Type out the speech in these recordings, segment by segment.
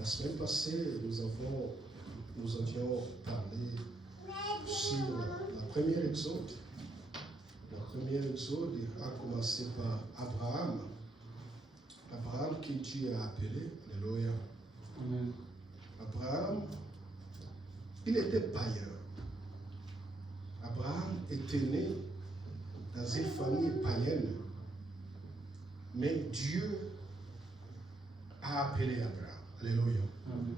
La semaine passée, nous avions parlé sur la première exode. La première exode a commencé par Abraham. Abraham que Dieu a appelé. Alléluia. Amen. Abraham, il était païen. Abraham était né dans une famille païenne. Mais Dieu a appelé Abraham. Alléluia. Amen.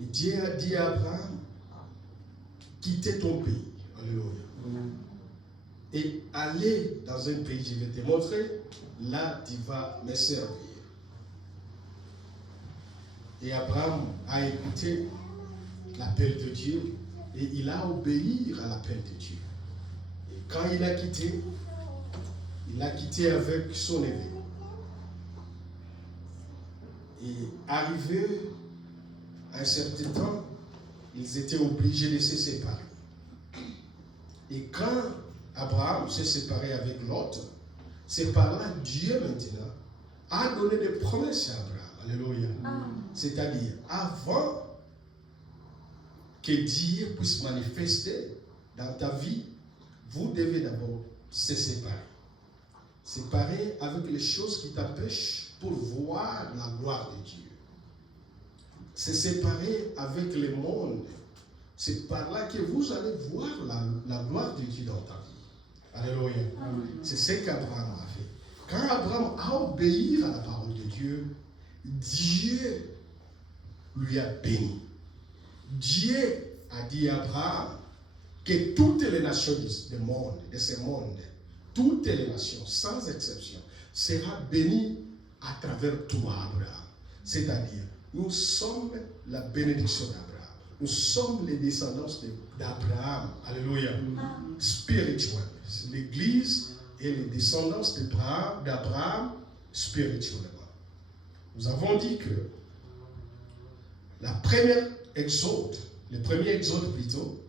Et Dieu a dit à Abraham, quittez ton pays. Alléluia. Amen. Et aller dans un pays, je vais te montrer, là tu vas me servir. Et Abraham a écouté l'appel de Dieu et il a obéi à l'appel de Dieu. Et quand il a quitté avec son évêque. Et arrivé à un certain temps, ils étaient obligés de se séparer. Et quand Abraham s'est séparé avec Lot, c'est par là Dieu maintenant a donné des promesses à Abraham. Alléluia. C'est-à-dire, avant que Dieu puisse manifester dans ta vie, vous devez d'abord se séparer. Séparer avec les choses qui t'empêchent pour voir la gloire de Dieu. Se séparer avec le monde. C'est par là que vous allez voir la gloire de Dieu dans ta vie. Alléluia. C'est ce qu'Abraham a fait. Quand Abraham a obéi à la parole de Dieu, Dieu lui a béni. Dieu a dit à Abraham que toutes les nations du monde, de ce monde, toutes les nations, sans exception, seront bénies à travers toi, Abraham. C'est-à-dire, nous sommes la bénédiction d'Abraham. Nous sommes les descendants d'Abraham. Alléluia. Spirituellement. L'Église est les descendants d'Abraham spirituellement. Nous avons dit que la première exode, le premier exode plutôt,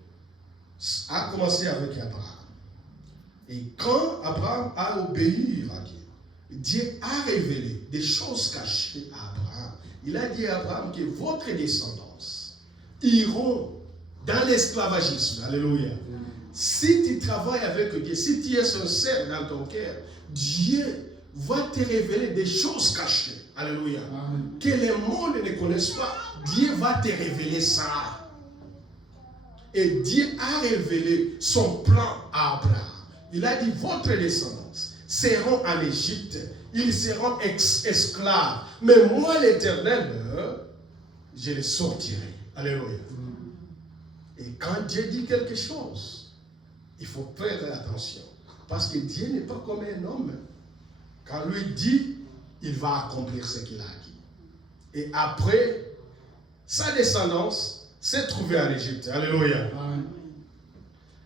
a commencé avec Abraham. Et quand Abraham a obéi à Dieu, Dieu a révélé des choses cachées à Abraham. Il a dit à Abraham que votre descendance iront dans l'esclavagisme. Alléluia. Si tu travailles avec Dieu, si tu es sincère dans ton cœur, Dieu va te révéler des choses cachées. Alléluia. Amen. Que le monde ne connaisse pas. Dieu va te révéler ça. Et Dieu a révélé son plan à Abraham. Il a dit, votre descendance seront en Égypte. Ils seront esclaves. Mais moi, l'Éternel, je les sortirai. Alléluia. Et quand Dieu dit quelque chose, il faut faire attention. Parce que Dieu n'est pas comme un homme. Quand lui dit, il va accomplir ce qu'il a dit. Et après, sa descendance s'est trouvée en Égypte. Alléluia. Amen.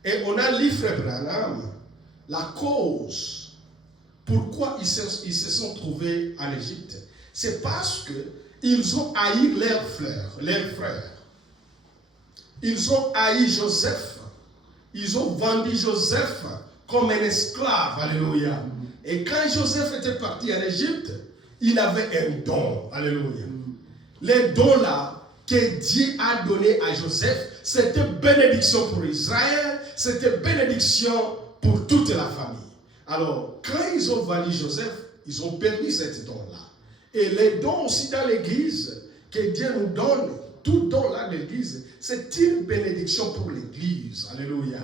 Et on a lu, frère Branham, la cause pourquoi ils se sont trouvés en Égypte. C'est parce qu'ils ont haï leurs frères. Ils ont haï Joseph. Ils ont vendu Joseph comme un esclave. Alléluia. Et quand Joseph était parti en Égypte, il avait un don. Alléluia. Les dons là que Dieu a donné à Joseph, c'était bénédiction pour Israël, c'était bénédiction pour toute la famille. Alors, quand ils ont vendu Joseph, ils ont perdu cette don-là. Et les dons aussi dans l'église, que Dieu nous donne, tout don là de l'église, c'est une bénédiction pour l'église. Alléluia.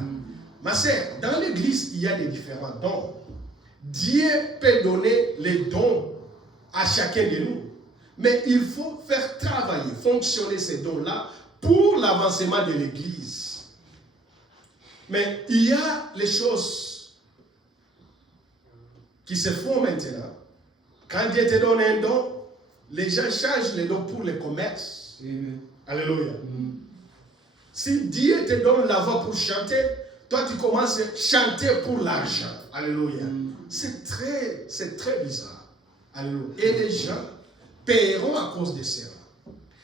Ma sœur, dans l'église, il y a des différents dons. Dieu peut donner les dons à chacun de nous. Mais il faut faire travailler, fonctionner ces dons-là pour l'avancement de l'église. Mais il y a les choses qui se font maintenant. Quand Dieu te donne un don, les gens changent les dons pour le commerce. Alléluia. Si Dieu te donne la voix pour chanter, toi tu commences à chanter pour l'argent. Alléluia. C'est très bizarre. Alléluia. Et les gens paieront à cause de cela.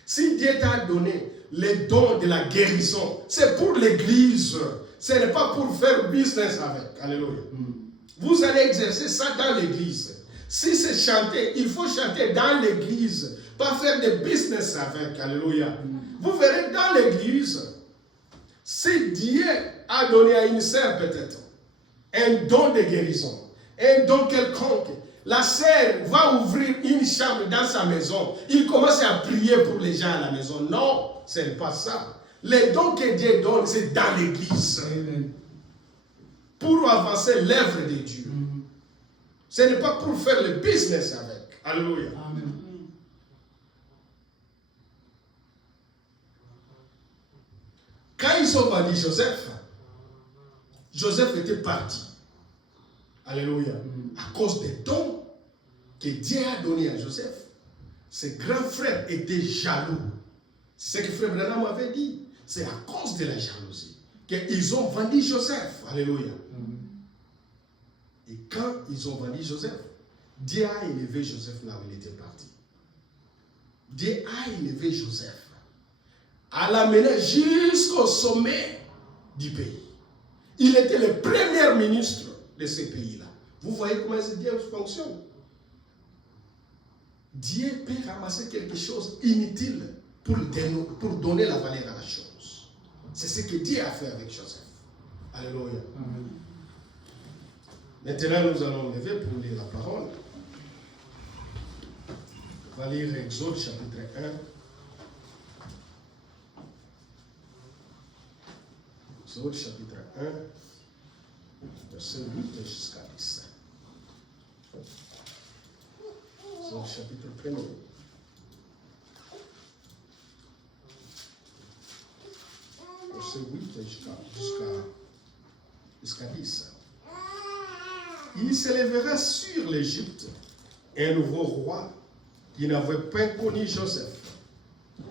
Si Dieu t'a donné les dons de la guérison, c'est pour l'église. Ce n'est pas pour faire business avec. Alléluia. Vous allez exercer ça dans l'église. Si c'est chanter, il faut chanter dans l'église pas faire des business avec. Alléluia. Vous verrez dans l'église, si Dieu a donné à une sœur peut-être un don de guérison, un don quelconque, la sœur va ouvrir une chambre dans sa maison, il commence à prier pour les gens à la maison. Non, ce n'est pas ça. Les dons que Dieu donne, c'est dans l'église. Pour avancer l'œuvre de Dieu. Ce n'est pas pour faire le business avec. Alléluia. Amen. Quand ils ont vendu Joseph, Joseph était parti. Alléluia. À cause des dons que Dieu a donnés à Joseph, ses grands frères étaient jaloux. C'est ce que frère Branham avait dit. C'est à cause de la jalousie qu'ils ont vendu Joseph. Alléluia. Et quand ils ont vendu Joseph, Dieu a élevé Joseph là où il était parti. Dieu a élevé Joseph, à l'amener jusqu'au sommet du pays. Il était le premier ministre de ce pays-là. Vous voyez comment Dieu fonctionne. Dieu peut ramasser quelque chose inutile pour donner la valeur à la chose. C'est ce que Dieu a fait avec Joseph. Alléluia. Amen. Maintenant, nous allons lever pour lire la parole. On va lire Exode chapitre 1. Exode chapitre 1, verset 8 jusqu'à 10. Exode chapitre 1. Verset 8 jusqu'à 10. Il s'élèvera sur l'Égypte un nouveau roi qui n'avait pas connu Joseph.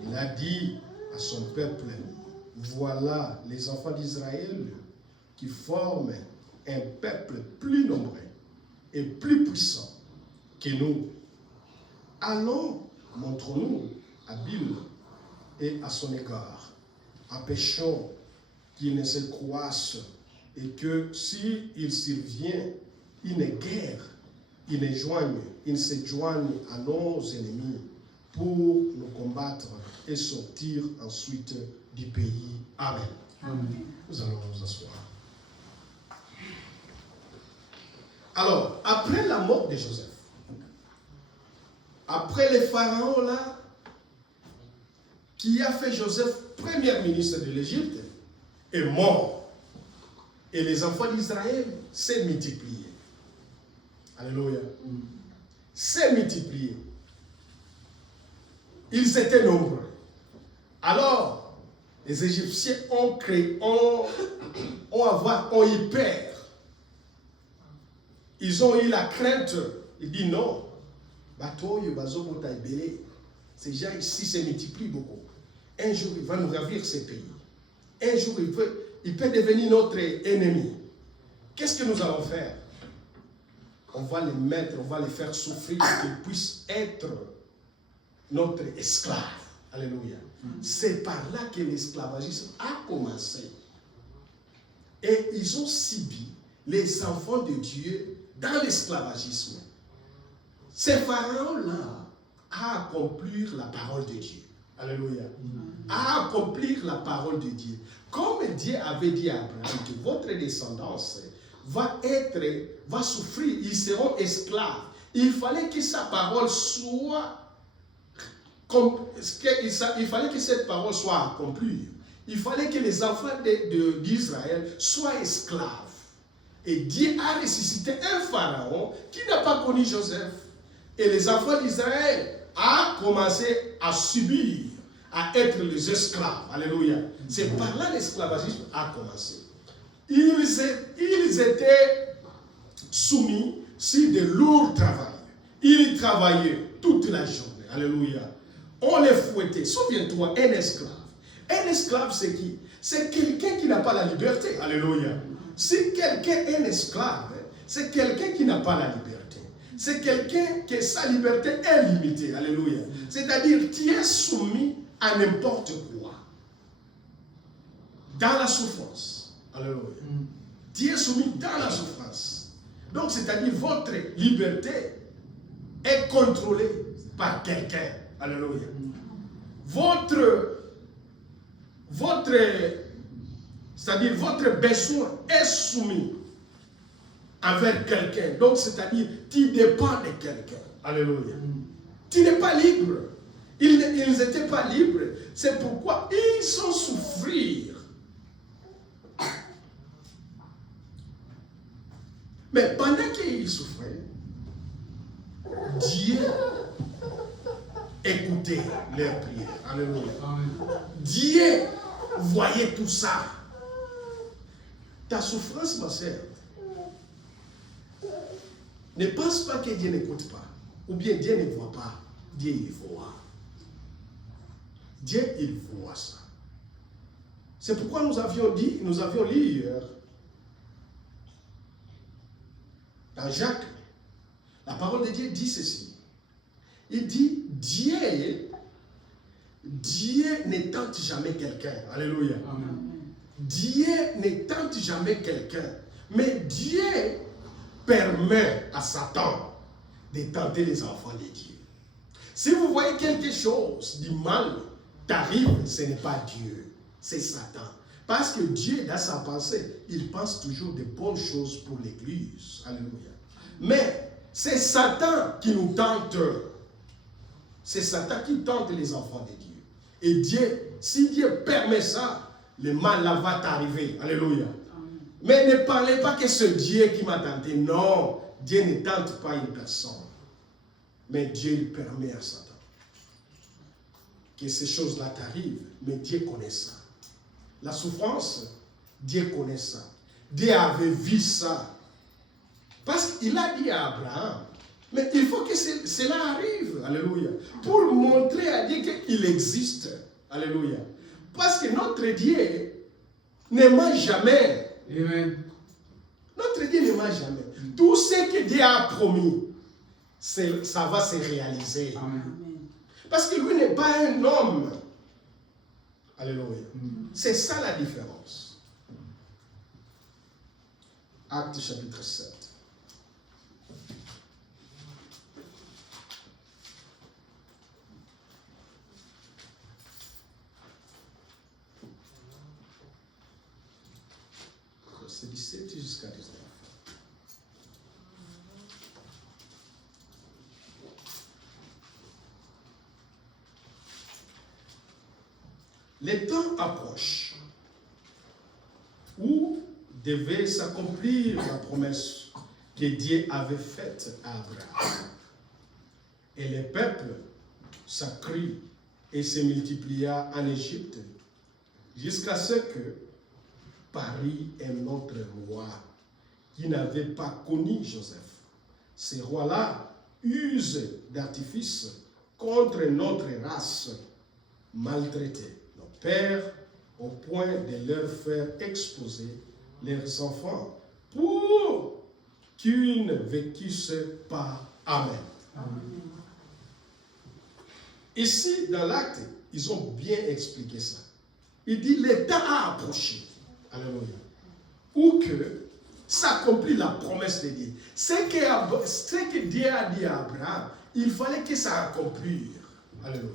Il a dit à son peuple, voilà les enfants d'Israël qui forment un peuple plus nombreux et plus puissant que nous. Allons, montrons-nous habiles et à son égard. Empêchons qu'ils ne se croissent et que s'il survient une guerre, ils se joignent à nos ennemis pour nous combattre et sortir ensuite du pays. Amen. Amen. Nous allons nous asseoir. Alors, après la mort de Joseph, après le pharaon là, qui a fait Joseph premier ministre de l'Égypte, est mort. Et les enfants d'Israël s'est multipliés. Alléluia. S'est multipliés. Ils étaient nombreux. Alors, les Égyptiens ont eu peur. Ils ont eu la crainte. Ils disent non. Ces gens ici se multiplient beaucoup. Un jour, il va nous ravir ce pays. Un jour, il peut devenir notre ennemi. Qu'est-ce que nous allons faire? On va les mettre, on va les faire souffrir pour qu'ils puissent être notre esclave. Alléluia. C'est par là que l'esclavagisme a commencé. Et ils ont subi, les enfants de Dieu, dans l'esclavagisme. Ces pharaons-là à accomplir la parole de Dieu. Alléluia. À accomplir la parole de Dieu. Comme Dieu avait dit à Abraham que votre descendance va souffrir, ils seront esclaves. Il fallait que sa parole soit il fallait que cette parole soit accomplie. Il fallait que les enfants d'Israël soient esclaves. Et Dieu a ressuscité un pharaon qui n'a pas connu Joseph. Et les enfants d'Israël ont commencé à subir, à être les esclaves. Alléluia. C'est par là que l'esclavagisme a commencé. Ils étaient soumis sur de lourds travail. Ils travaillaient toute la journée. Alléluia. On les fouettait. Souviens-toi, un esclave. Un esclave, c'est qui? C'est quelqu'un qui n'a pas la liberté. Alléluia. Si quelqu'un est un esclave, c'est quelqu'un qui n'a pas la liberté. C'est quelqu'un que sa liberté est limitée. Alléluia. C'est-à-dire, tu es soumis à n'importe quoi. Dans la souffrance. Alléluia. Tu es soumis dans la souffrance. Donc, c'est-à-dire, votre liberté est contrôlée par quelqu'un. Alléluia. C'est-à-dire votre besoin est soumis envers quelqu'un. Donc, c'est-à-dire, tu dépends de quelqu'un. Alléluia. Tu n'es pas libre. Ils n'étaient pas libres. C'est pourquoi ils sont souffrir. Mais pendant qu'ils souffraient, Dieu écoutait leurs prières. Alléluia. Dieu voyait tout ça. Ta souffrance, ma sœur, ne pense pas que Dieu n'écoute pas. Ou bien Dieu ne voit pas. Dieu, il voit. Dieu, il voit ça. C'est pourquoi nous avions lu hier, dans Jacques, la parole de Dieu dit ceci. Il dit, Dieu ne tente jamais quelqu'un. Alléluia. Amen. Dieu ne tente jamais quelqu'un. Mais Dieu permet à Satan de tenter les enfants de Dieu. Si vous voyez quelque chose du mal t'arrive, ce n'est pas Dieu, c'est Satan. Parce que Dieu, dans sa pensée, il pense toujours de bonnes choses pour l'Église. Alléluia. Mais c'est Satan qui nous tente. C'est Satan qui tente les enfants de Dieu. Et Dieu, si Dieu permet ça, le mal là va t'arriver. Alléluia. Mais ne parlez pas que c'est Dieu qui m'a tenté. Non, Dieu ne tente pas une personne. Mais Dieu il permet à Satan que ces choses-là t'arrivent. Mais Dieu connaît ça. La souffrance, Dieu connaît ça. Dieu avait vu ça. Parce qu'il a dit à Abraham, mais il faut que cela arrive. Alléluia. Pour montrer à Dieu qu'il existe. Alléluia. Parce que notre Dieu ne ment jamais. Amen. Notre Dieu ne ment jamais. Tout ce que Dieu a promis, ça va se réaliser. Amen. Parce que lui n'est pas un homme. Alléluia. C'est ça la différence. Acte chapitre 7. C'est 17 jusqu'à 19. Le temps approche où devait s'accomplir la promesse que Dieu avait faite à Abraham. Et le peuple s'accrut et se multiplia en Égypte jusqu'à ce que parut un autre roi qui n'avait pas connu Joseph. Ce roi-là use d'artifice contre notre race maltraitée. Père au point de leur faire exposer leurs enfants pour qu'ils ne vécussent pas. Amen. Amen. Ici, dans l'acte, ils ont bien expliqué ça. Il dit, le temps a approché. Alléluia. Où que s'accomplit la promesse de Dieu. Ce que Dieu a dit à Abraham, il fallait que ça accomplisse. Alléluia.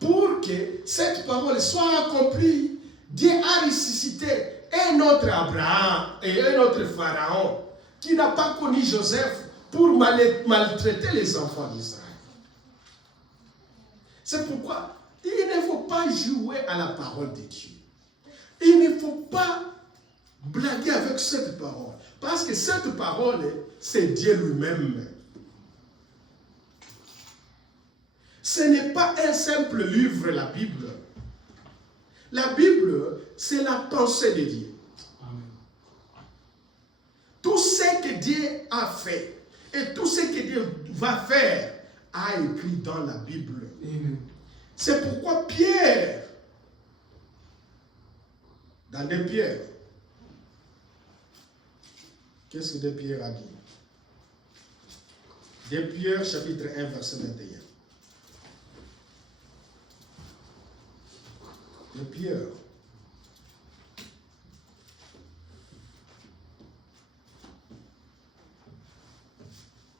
Pour que cette parole soit accomplie, Dieu a ressuscité un autre Abraham et un autre Pharaon qui n'a pas connu Joseph pour maltraiter les enfants d'Israël. C'est pourquoi il ne faut pas jouer à la parole de Dieu. Il ne faut pas blaguer avec cette parole. Parce que cette parole, c'est Dieu lui-même. Ce n'est pas un simple livre, la Bible. La Bible, c'est la pensée de Dieu. Amen. Tout ce que Dieu a fait et tout ce que Dieu va faire a écrit dans la Bible. Amen. C'est pourquoi Pierre, dans 2 Pierre, qu'est-ce que 2 Pierre a dit? 2 Pierre, chapitre 1, verset 21. De Pierre.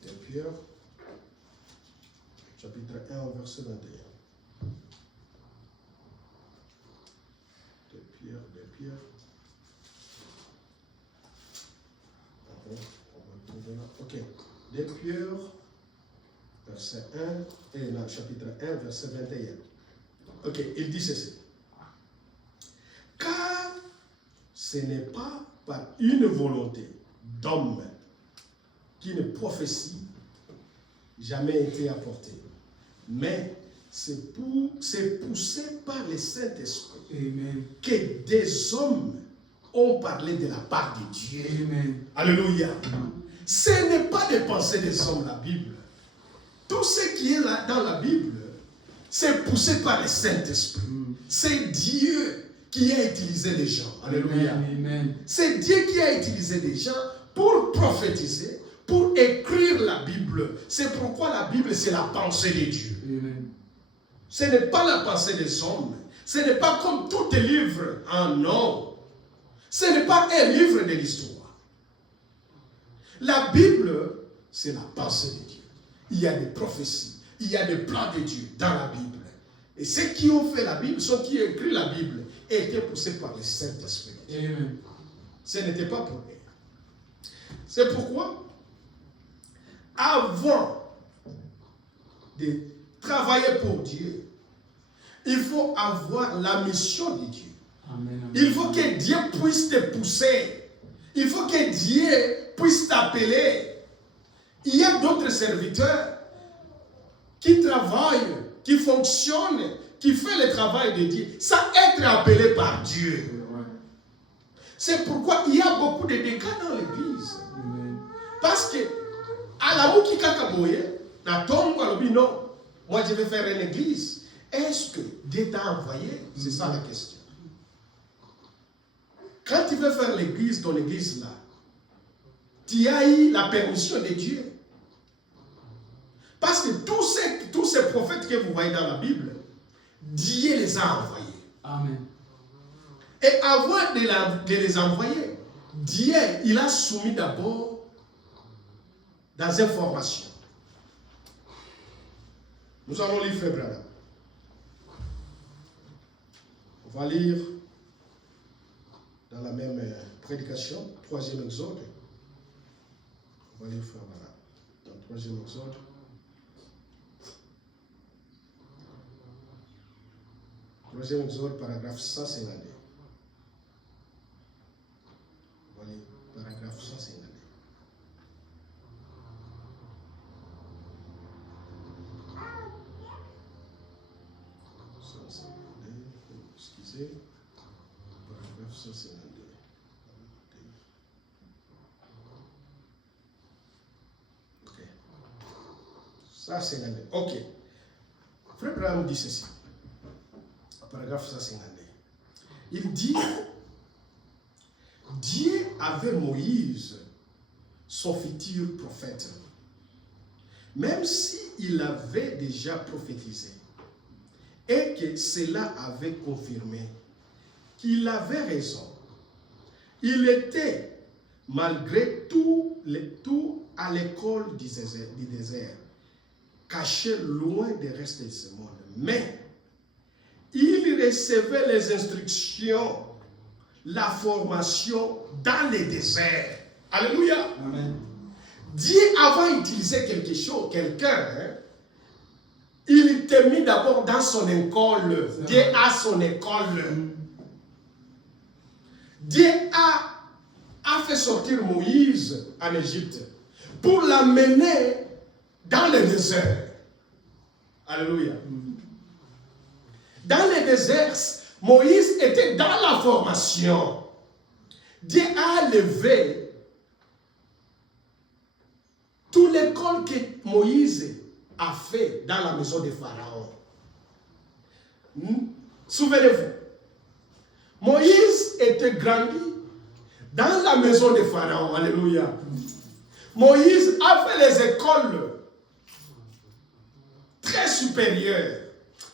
De Pierre, chapitre 1, verset 21. Pierre. On va trouver là. Ok. 2 Pierre, verset 1, et là, chapitre 1, verset 21. Ok, il dit ceci. Car ce n'est pas par une volonté d'homme qu'une prophétie jamais été apportée, mais c'est poussé par le Saint-Esprit que des hommes ont parlé de la part de Dieu. Amen. Alléluia. Ce n'est pas des pensées des hommes, la Bible. Tout ce qui est là dans la Bible, c'est poussé par le Saint-Esprit. C'est Dieu qui a utilisé les gens. Alléluia. Amen. C'est Dieu qui a utilisé les gens pour prophétiser, pour écrire la Bible. C'est pourquoi la Bible, c'est la pensée de Dieu. Amen. Ce n'est pas la pensée des hommes. Ce n'est pas comme tous les livres. Ah non. Ce n'est pas un livre de l'histoire. La Bible, c'est la pensée de Dieu. Il y a des prophéties. Il y a des plans de Dieu dans la Bible. Et ceux qui ont fait la Bible, ceux qui ont écrit la Bible, étaient poussés par le Saint-Esprit. Amen. Ce n'était pas pour eux. C'est pourquoi, avant de travailler pour Dieu, il faut avoir la mission de Dieu. Amen, amen. Il faut que Dieu puisse te pousser. Il faut que Dieu puisse t'appeler. Il y a d'autres serviteurs qui travaillent, qui fonctionnent, qui font le travail de Dieu sans être appelés par Dieu. C'est pourquoi il y a beaucoup de dégâts dans l'église. Parce que, à la mouki kakaboye, na tombe non, moi je vais faire une église. Est-ce que Dieu t'a envoyé? C'est ça la question. Quand tu veux faire l'église, ton église là, tu as eu la permission de Dieu. Parce que tous ces prophètes que vous voyez dans la Bible, Dieu les a envoyés. Amen. Et avant de les envoyer, Dieu, il a soumis d'abord dans une formation. Nous allons lire Frère Branham. On va lire dans la même prédication, 3e Exode. On va lire Frère Branham. Dans le 3e Exode. Troisième Exode, paragraphe 152. On va lire paragraphe 152. Excusez. Paragraphe 152. Ok. Ça, c'est l'année. Ok. Frère Branham dit ceci. Paragraphe 152. Il dit, Dieu avait Moïse, son futur prophète, même s'il avait déjà prophétisé, et que cela avait confirmé qu'il avait raison. Il était, malgré tout à l'école du désert, caché loin des restes de ce monde. Mais il recevait les instructions, la formation dans les déserts. Alléluia. Amen. Dieu avant d'utiliser quelque chose, quelqu'un, il t'a mis d'abord dans son école. Dieu a son école. Dieu a fait sortir Moïse en Égypte pour l'amener dans le désert. Alléluia. Dans le désert, Moïse était dans la formation. Dieu a levé toute l'école que Moïse a fait dans la maison de Pharaon. Souvenez-vous, Moïse était grandi dans la maison de Pharaon. Alléluia. Moïse a fait les écoles très supérieures.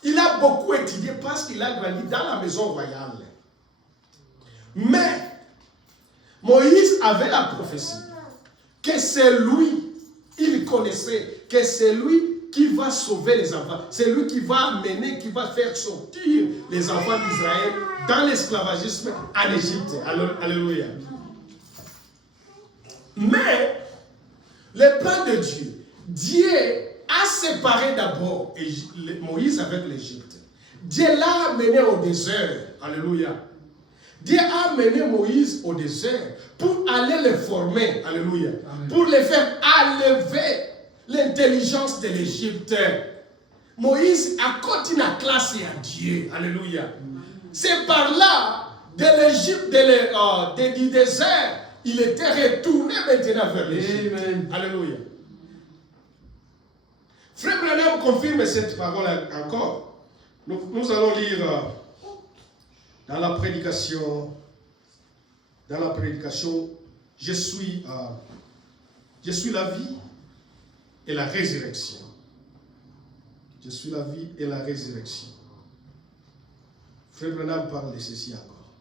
Il a beaucoup étudié parce qu'il a grandi dans la maison royale. Mais Moïse avait la prophétie que c'est lui, il connaissait que c'est lui qui va sauver les enfants. C'est lui qui va amener, qui va faire sortir les enfants d'Israël dans l'esclavagisme en Égypte. Alléluia. Mais, le plan de Dieu, Dieu a séparé d'abord Moïse avec l'Égypte. Dieu l'a amené au désert. Alléluia. Dieu a amené Moïse au désert pour aller les former. Alléluia. Amen. Pour les faire enlever l'intelligence de l'Égypte. Moïse a continué à classer à Dieu. Alléluia. C'est par là, de l'Égypte, du désert, il était retourné maintenant vers l'Égypte. Alléluia. Frère Branham confirme cette parole encore. Nous allons lire dans la prédication, je suis la vie et la résurrection. Je suis la vie et la résurrection. Frère Branham parle de ceci encore.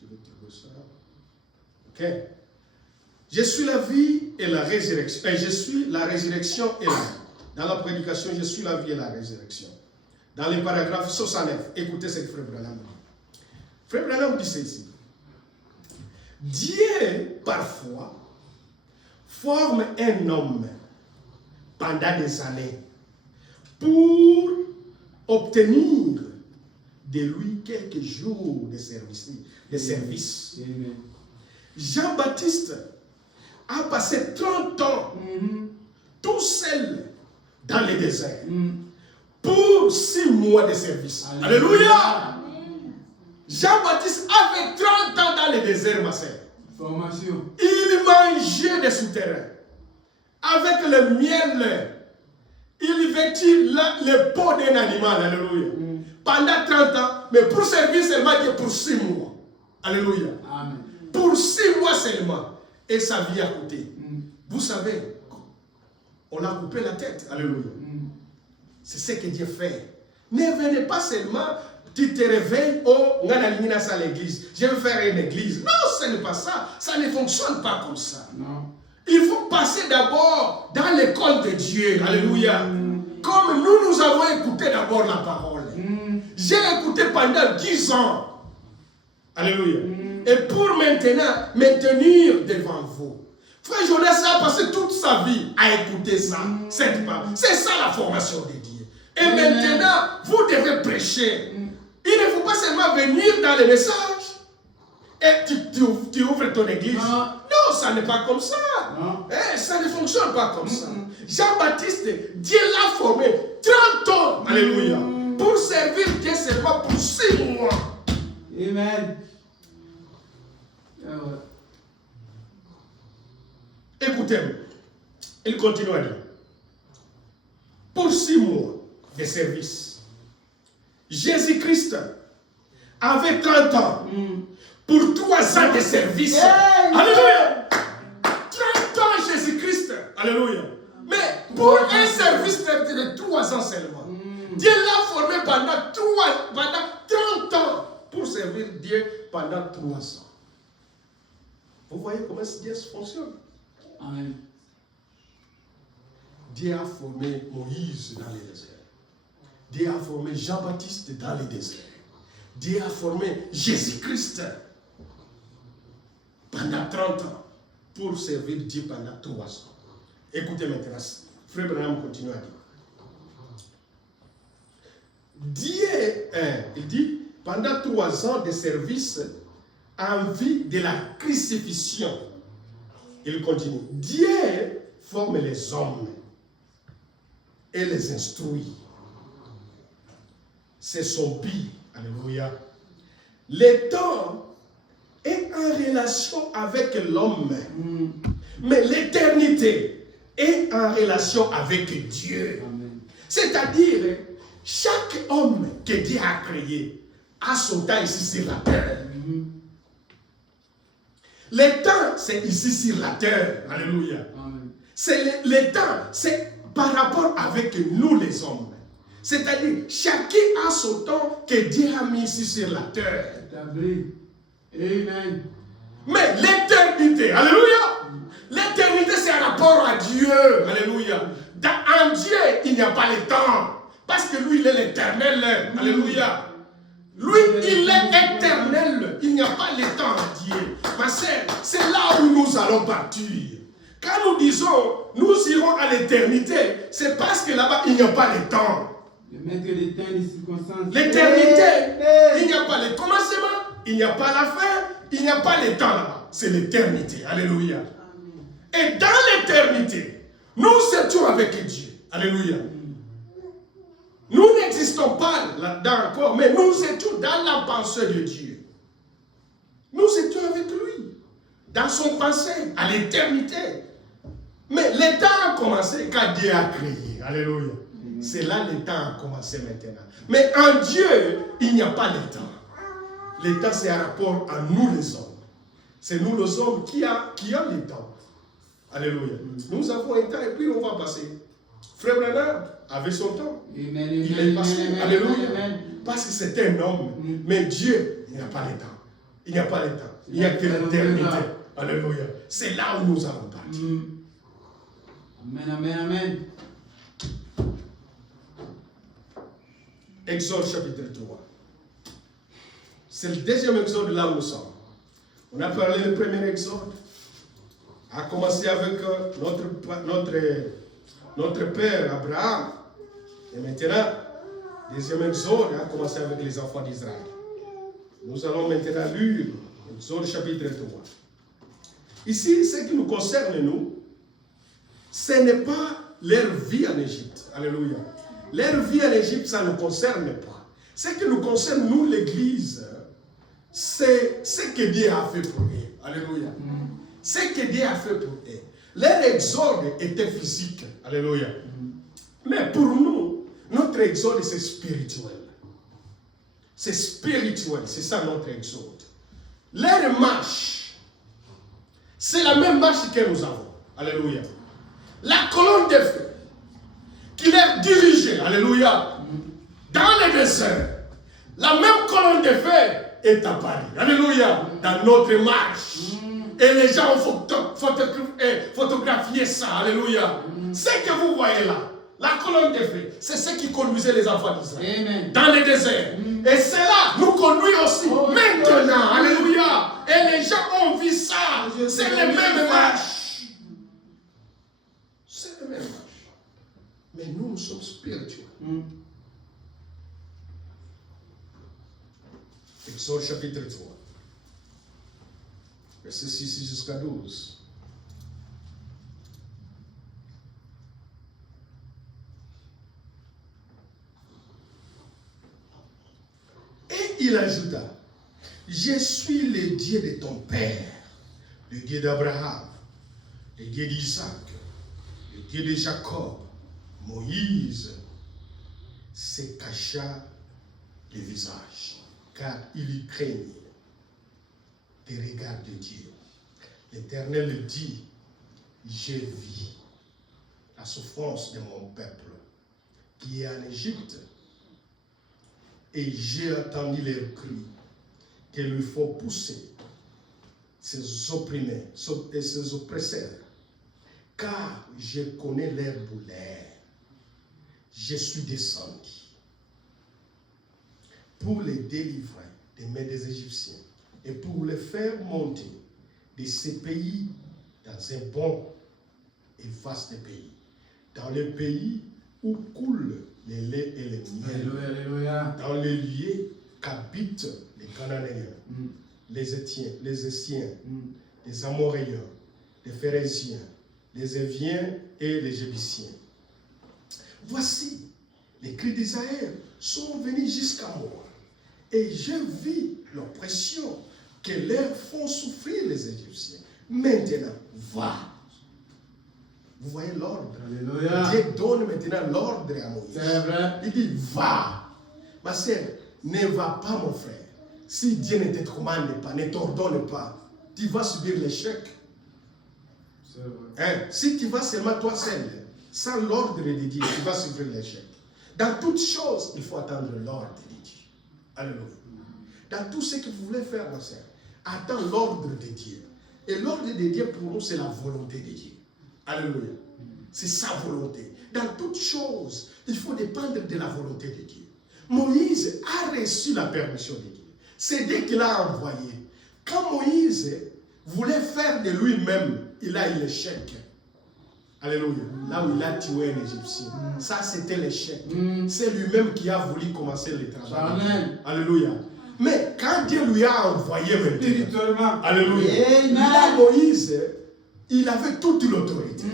Je vais trouver ça. Ok. Je suis la vie et la résurrection. Je suis la résurrection et la vie. Dans la prédication, je suis la vie et la résurrection. Dans les paragraphes 69, écoutez ce que Frère Branham dit. Frère Branham dit ceci. Dieu, parfois, forme un homme pendant des années pour obtenir de lui quelques jours de service. Jean-Baptiste a passé 30 ans tout seul dans le désert pour 6 mois de service. Alléluia. Jean-Baptiste avait 30 ans dans le désert, ma sœur. Formation. Il mangeait des souterrains avec le miel. Il vêtit le peau d'un animal. Alléluia. Pendant 30 ans, mais pour servir seulement que pour 6 mois. Alléluia. Amen. Pour 6 mois seulement. Et sa vie a coûté. Vous savez, on a coupé la tête. Alléluia. C'est ce que Dieu fait. Ne venez pas seulement, tu te réveilles, oh, on a l'église. Je vais faire une église. Non, ce n'est pas ça. Ça ne fonctionne pas comme ça. Non. Il faut passer d'abord dans l'école de Dieu. Alléluia. Comme nous avons écouté d'abord la parole. J'ai écouté pendant 10 ans. Alléluia. Et pour maintenant, maintenir devant vous. Frère Jonas a passé toute sa vie à écouter ça, cette parole. C'est ça la formation de Dieu. Et maintenant, vous devez prêcher. Il ne faut pas seulement venir dans les messages et tu ouvres ton église. Non, ça n'est pas comme ça. Ça ne fonctionne pas comme ça. Jean-Baptiste, Dieu l'a formé 30 ans. Alléluia. Pour servir Dieu seulement pour 6 mois. Amen. Écoutez-moi. Il continue à dire. Pour 6 mois de service, Jésus-Christ avait 30 ans. Pour 3 ans de service. Alléluia. 30 ans Jésus-Christ. Alléluia. Mais pour un service de 3 ans seulement. Dieu l'a formé pendant 30 ans pour servir Dieu pendant 3 ans. Vous voyez comment Dieu fonctionne? Amen. Dieu a formé Moïse dans le désert. Dieu a formé Jean-Baptiste dans le désert. Dieu a formé Jésus-Christ pendant 30 ans pour servir Dieu pendant 3 ans. Écoutez maintenant, Frère Branham continue à dire. Dieu, il dit, pendant 3 ans de service en vue de la crucifixion, il continue. Dieu forme les hommes et les instruit. C'est son but. Alléluia. Le temps est en relation avec l'homme, mais l'éternité est en relation avec Dieu. C'est-à-dire, chaque homme que Dieu a créé a son temps ici sur la terre. Le temps, c'est ici sur la terre. Alléluia. C'est le temps, c'est par rapport avec nous les hommes. C'est-à-dire, chacun a son temps que Dieu a mis ici sur la terre. Amen. Mais l'éternité, alléluia, L'éternité, c'est un rapport à Dieu. Alléluia. En Dieu, il n'y a pas le temps. Parce que lui, il est l'éternel. Alléluia. Lui, il est éternel. Il n'y a pas le temps à Dieu. Ma sœur, c'est là où nous allons partir. Quand nous disons, nous irons à l'éternité, c'est parce que là-bas, il n'y a pas le temps. L'éternité, il n'y a pas le commencement, il n'y a pas la fin, il n'y a pas le temps là-bas. C'est l'éternité. Alléluia. Et dans l'éternité, nous étions avec Dieu. Alléluia. Nous n'existons pas là-dedans encore, mais nous étions dans la pensée de Dieu. Nous étions avec lui, dans son passé, à l'éternité. Mais le temps a commencé quand Dieu a créé. Alléluia. C'est là le temps a commencé maintenant. Mais en Dieu, il n'y a pas le temps. Le temps, c'est un rapport à nous les hommes. C'est nous les hommes qui a le temps. Alléluia. Nous avons un temps et puis on va passer. Frère Branham avait son temps. Il est passé. Alléluia. Parce que c'était un homme. Mais Dieu, il n'y a pas le temps. Il n'y a pas le temps. Il n'y a que l'éternité. Alléluia. C'est là où nous allons partir. Amen, amen, amen. Exode chapitre 3. C'est le deuxième exode là où nous sommes. On a parlé du premier exode. A commencé avec notre père Abraham. Et maintenant, deuxième exode a commencé avec les enfants d'Israël. Nous allons maintenant lire Exode chapitre 3. Ici, ce qui nous concerne, nous, ce n'est pas leur vie en Égypte. Alléluia. Leur vie en Égypte, ça ne nous concerne pas. Ce qui nous concerne, nous, l'Église, c'est ce que Dieu a fait pour eux. Alléluia. Ce que Dieu a fait pour eux. Leur exode était physique. Alléluia. Mais pour nous, notre exode, c'est spirituel. C'est spirituel. C'est ça notre exode. Leur marche, c'est la même marche que nous avons. Alléluia. La colonne de feu qui les dirigeait, alléluia, dans le désert. La même colonne de feu est apparue, alléluia, dans notre marche. Et les gens ont photographié ça, alléluia. Ce que vous voyez là, la colonne de feu, c'est ce qui conduisait les enfants d'Israël dans le désert. Et cela nous conduit aussi maintenant, alléluia. Et les gens ont vu ça, c'est les mêmes marches. C'est les mêmes marches. Mais nous, nous sommes spirituels. Exode chapitre 3. Verset 6 jusqu'à 12. Et il ajouta, je suis le Dieu de ton père, le Dieu d'Abraham, le Dieu d'Isaac, le Dieu de Jacob. Moïse se cacha le visage, car il craignait des regards de Dieu. L'Éternel dit, j'ai vu la souffrance de mon peuple qui est en Égypte, et j'ai entendu leurs cris qu'il lui faut pousser ses opprimés et ses oppresseurs, car je connais leurs douleurs. Je suis descendu pour les délivrer des mains des Égyptiens et pour les faire monter de ces pays dans un bon et vaste pays, dans le pays où coule le lait et le miel, dans les lieux qu'habitent les Cananéens, les Étiens, les Essiens, les Amoréens, les Phérésiens, les Éviens et les Jébusiens. Voici, les cris d'Israël sont venus jusqu'à moi, et je vis l'oppression que leur font souffrir les Égyptiens. Maintenant, va. Vous voyez l'ordre. Dieu donne maintenant l'ordre à Moïse. Il dit, va. Ma sœur, ne va pas, mon frère. Si Dieu ne te commande pas, ne t'ordonne pas, tu vas subir l'échec. Si tu vas seulement toi seul, sans l'ordre de Dieu, tu vas subir l'échec. Dans toutes choses, il faut attendre l'ordre de Dieu. Alléluia. Dans tout ce que vous voulez faire, ma sœur, attends l'ordre de Dieu. Et l'ordre de Dieu pour nous, c'est la volonté de Dieu. Alléluia. C'est sa volonté. Dans toutes choses, il faut dépendre de la volonté de Dieu. Moïse a reçu la permission de Dieu. C'est Dieu qui l'a envoyé. Quand Moïse voulait faire de lui-même, il a eu l'échec. Alléluia. Là où il a tué un Égyptien. Ça, c'était l'échec. C'est lui-même qui a voulu commencer le travail. Amen. Alléluia. Mais quand Dieu lui a envoyé Spirituellement. Alléluia. Amen. Là, Moïse, il avait toute l'autorité.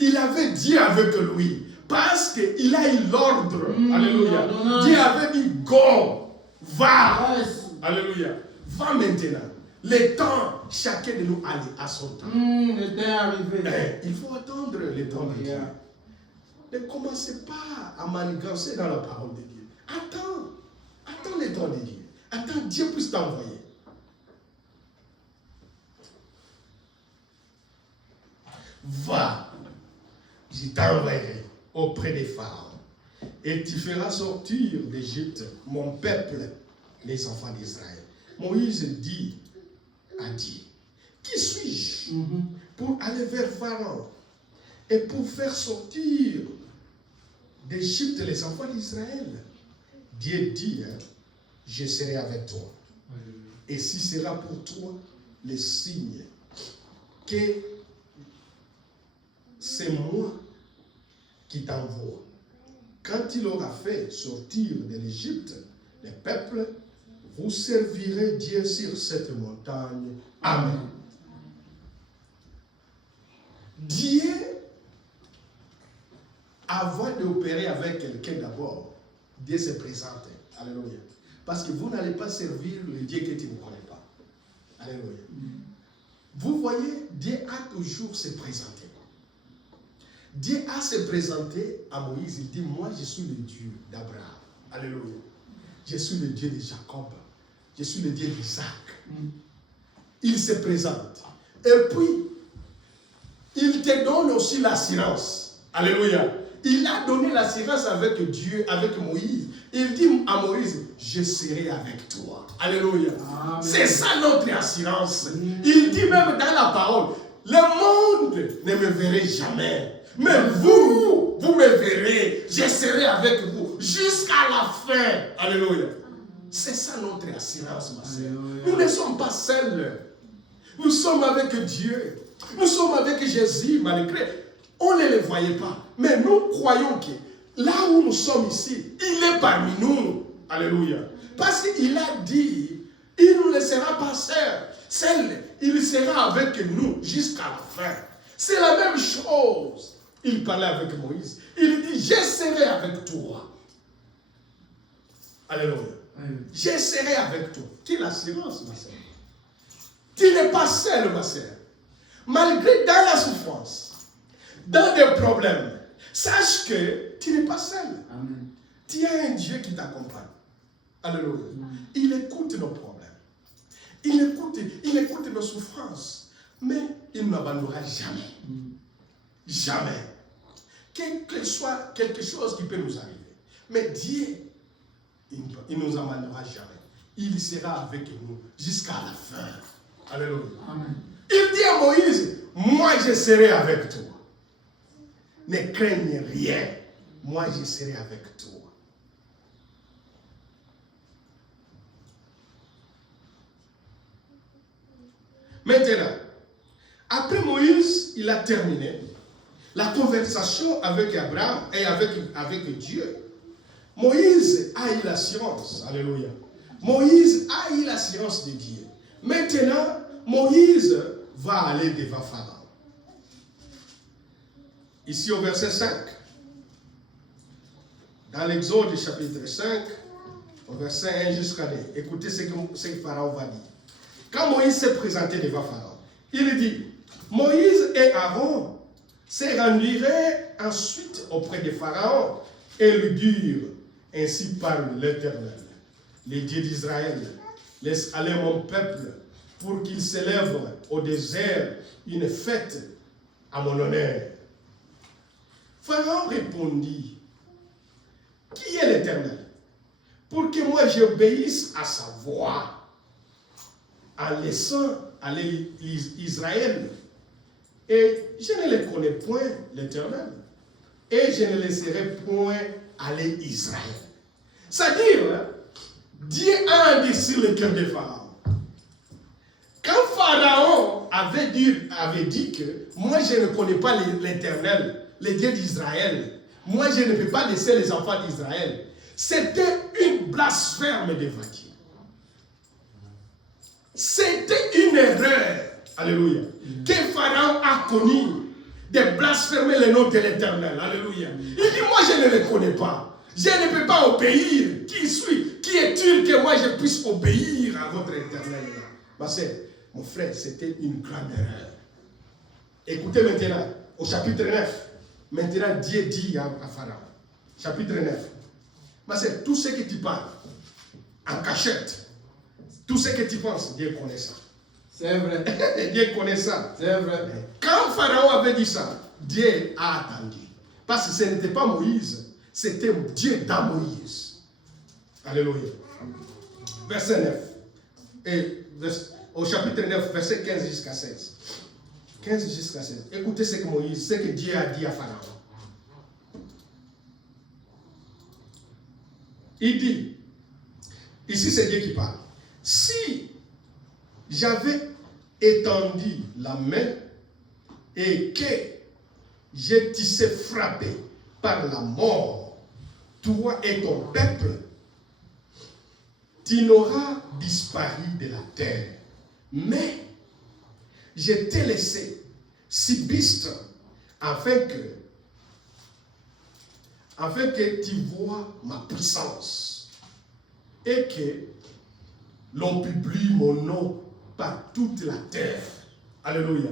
Il avait Dieu avec lui. Parce qu'il a eu l'ordre. Alléluia. Dieu avait dit, go, va. Yes. Alléluia. Va maintenant. Le temps, chacun de nous allait à son temps. Le temps est arrivé. Il faut attendre le temps de Dieu. Ne commencez pas à manigancer dans la parole de Dieu. Attends. Attends le temps de Dieu. Attends, Dieu puisse t'envoyer. Va, je t'enverrai auprès des Pharaons. Et tu feras sortir d'Égypte mon peuple, les enfants d'Israël. Moïse dit à Dieu, qui suis-je pour aller vers Pharaon et pour faire sortir d'Égypte les enfants d'Israël? Dieu dit, je serai avec toi. Et ce sera pour toi le signe que c'est moi qui t'envoie. Quand il aura fait sortir de l'Égypte les peuples, vous servirez Dieu sur cette montagne. Amen. Dieu, avant d'opérer avec quelqu'un d'abord, Dieu se présente. Alléluia. Parce que vous n'allez pas servir le Dieu que tu ne connais pas. Alléluia. Vous voyez, Dieu a toujours se présenté. Dieu a se présenté à Moïse. Il dit, moi je suis le Dieu d'Abraham. Alléluia. Je suis le Dieu de Jacob. Je suis le Dieu d'Isaac. Il se présente. Et puis, il te donne aussi l'assurance. Alléluia. Il a donné l'assurance avec Dieu, avec Moïse. Il dit à Moïse, je serai avec toi. Alléluia. Amen. C'est ça notre assurance. Il dit même dans la parole, le monde ne me verrait jamais. Mais vous me verrez. Je serai avec vous jusqu'à la fin. Alléluia. C'est ça notre assurance, ma sœur. Nous ne sommes pas seuls. Nous sommes avec Dieu. Nous sommes avec Jésus, malgré. On ne le voyait pas. Mais nous croyons que là où nous sommes ici, il est parmi nous. Alléluia. Parce qu'il a dit, il ne nous laissera pas seuls. Il sera avec nous jusqu'à la fin. C'est la même chose. Il parlait avec Moïse. Il dit, je serai avec toi. Alléluia. Je serai avec toi. Quelle assurance, ma sœur. Tu n'es pas seul, ma sœur. Malgré dans la souffrance, dans des problèmes, sache que tu n'es pas seul. Amen. Tu as un Dieu qui t'accompagne. Alléluia. Il écoute nos problèmes. Il écoute nos souffrances. Mais il ne n'abandonnera jamais. Jamais. Quel que soit quelque chose qui peut nous arriver. Mais Dieu, il ne nous abandonnera jamais. Il sera avec nous jusqu'à la fin. Alléluia. Amen. Il dit à Moïse, moi je serai avec toi. Ne craignez rien. Moi je serai avec toi. Maintenant, après Moïse, il a terminé la conversation avec Abraham et avec Dieu. Moïse a eu l'assurance. Alléluia. Moïse a eu l'assurance de Dieu. Maintenant, Moïse va aller devant Pharaon. Ici au verset 5. Dans l'Exode chapitre 5, au verset 1 jusqu'à 2. Écoutez ce que Pharaon va dire. Quand Moïse s'est présenté devant Pharaon, il dit, Moïse et Aaron se rendiraient ensuite auprès de Pharaon et lui dirent, ainsi parle l'Éternel, les dieux d'Israël, laisse aller mon peuple pour qu'il s'élève au désert une fête à mon honneur. Pharaon répondit, qui est l'Éternel pour que moi j'obéisse à sa voix? en laissant aller Israël. Et je ne les connais point, l'Éternel. Et je ne laisserai point aller Israël. C'est-à-dire, Dieu a endurci le cœur de Pharaon. Quand Pharaon avait dit que moi je ne connais pas l'Éternel, le Dieu d'Israël, moi je ne peux pas laisser les enfants d'Israël, c'était une blasphème devant Dieu. C'était une erreur, alléluia, que Pharaon a commis de blasphémer le nom de l'Éternel, alléluia. Il dit, moi je ne le connais pas, je ne peux pas obéir. Qui est-il que moi je puisse obéir à votre Éternel? Mon frère, c'était une grande erreur. Écoutez maintenant, au chapitre 9, maintenant Dieu dit à Pharaon, chapitre 9, c'est tout ce que tu parles, en cachette, tout ce que tu penses, Dieu connaît ça. C'est vrai. Dieu connaît ça. C'est vrai. Quand Pharaon avait dit ça, Dieu a attendu. Parce que ce n'était pas Moïse, c'était Dieu dans Moïse. Alléluia. Verset 9. Et au chapitre 9, verset 15 jusqu'à 16. 15 jusqu'à 16. Écoutez ce que Dieu a dit à Pharaon. Il dit, ici c'est Dieu qui parle. Si j'avais étendu la main et que je t'eusse frappé par la mort, toi et ton peuple, tu n'auras disparu de la terre. Mais je t'ai laissé subsiste afin que tu vois ma puissance et que l'on publie mon nom par toute la terre. Alléluia.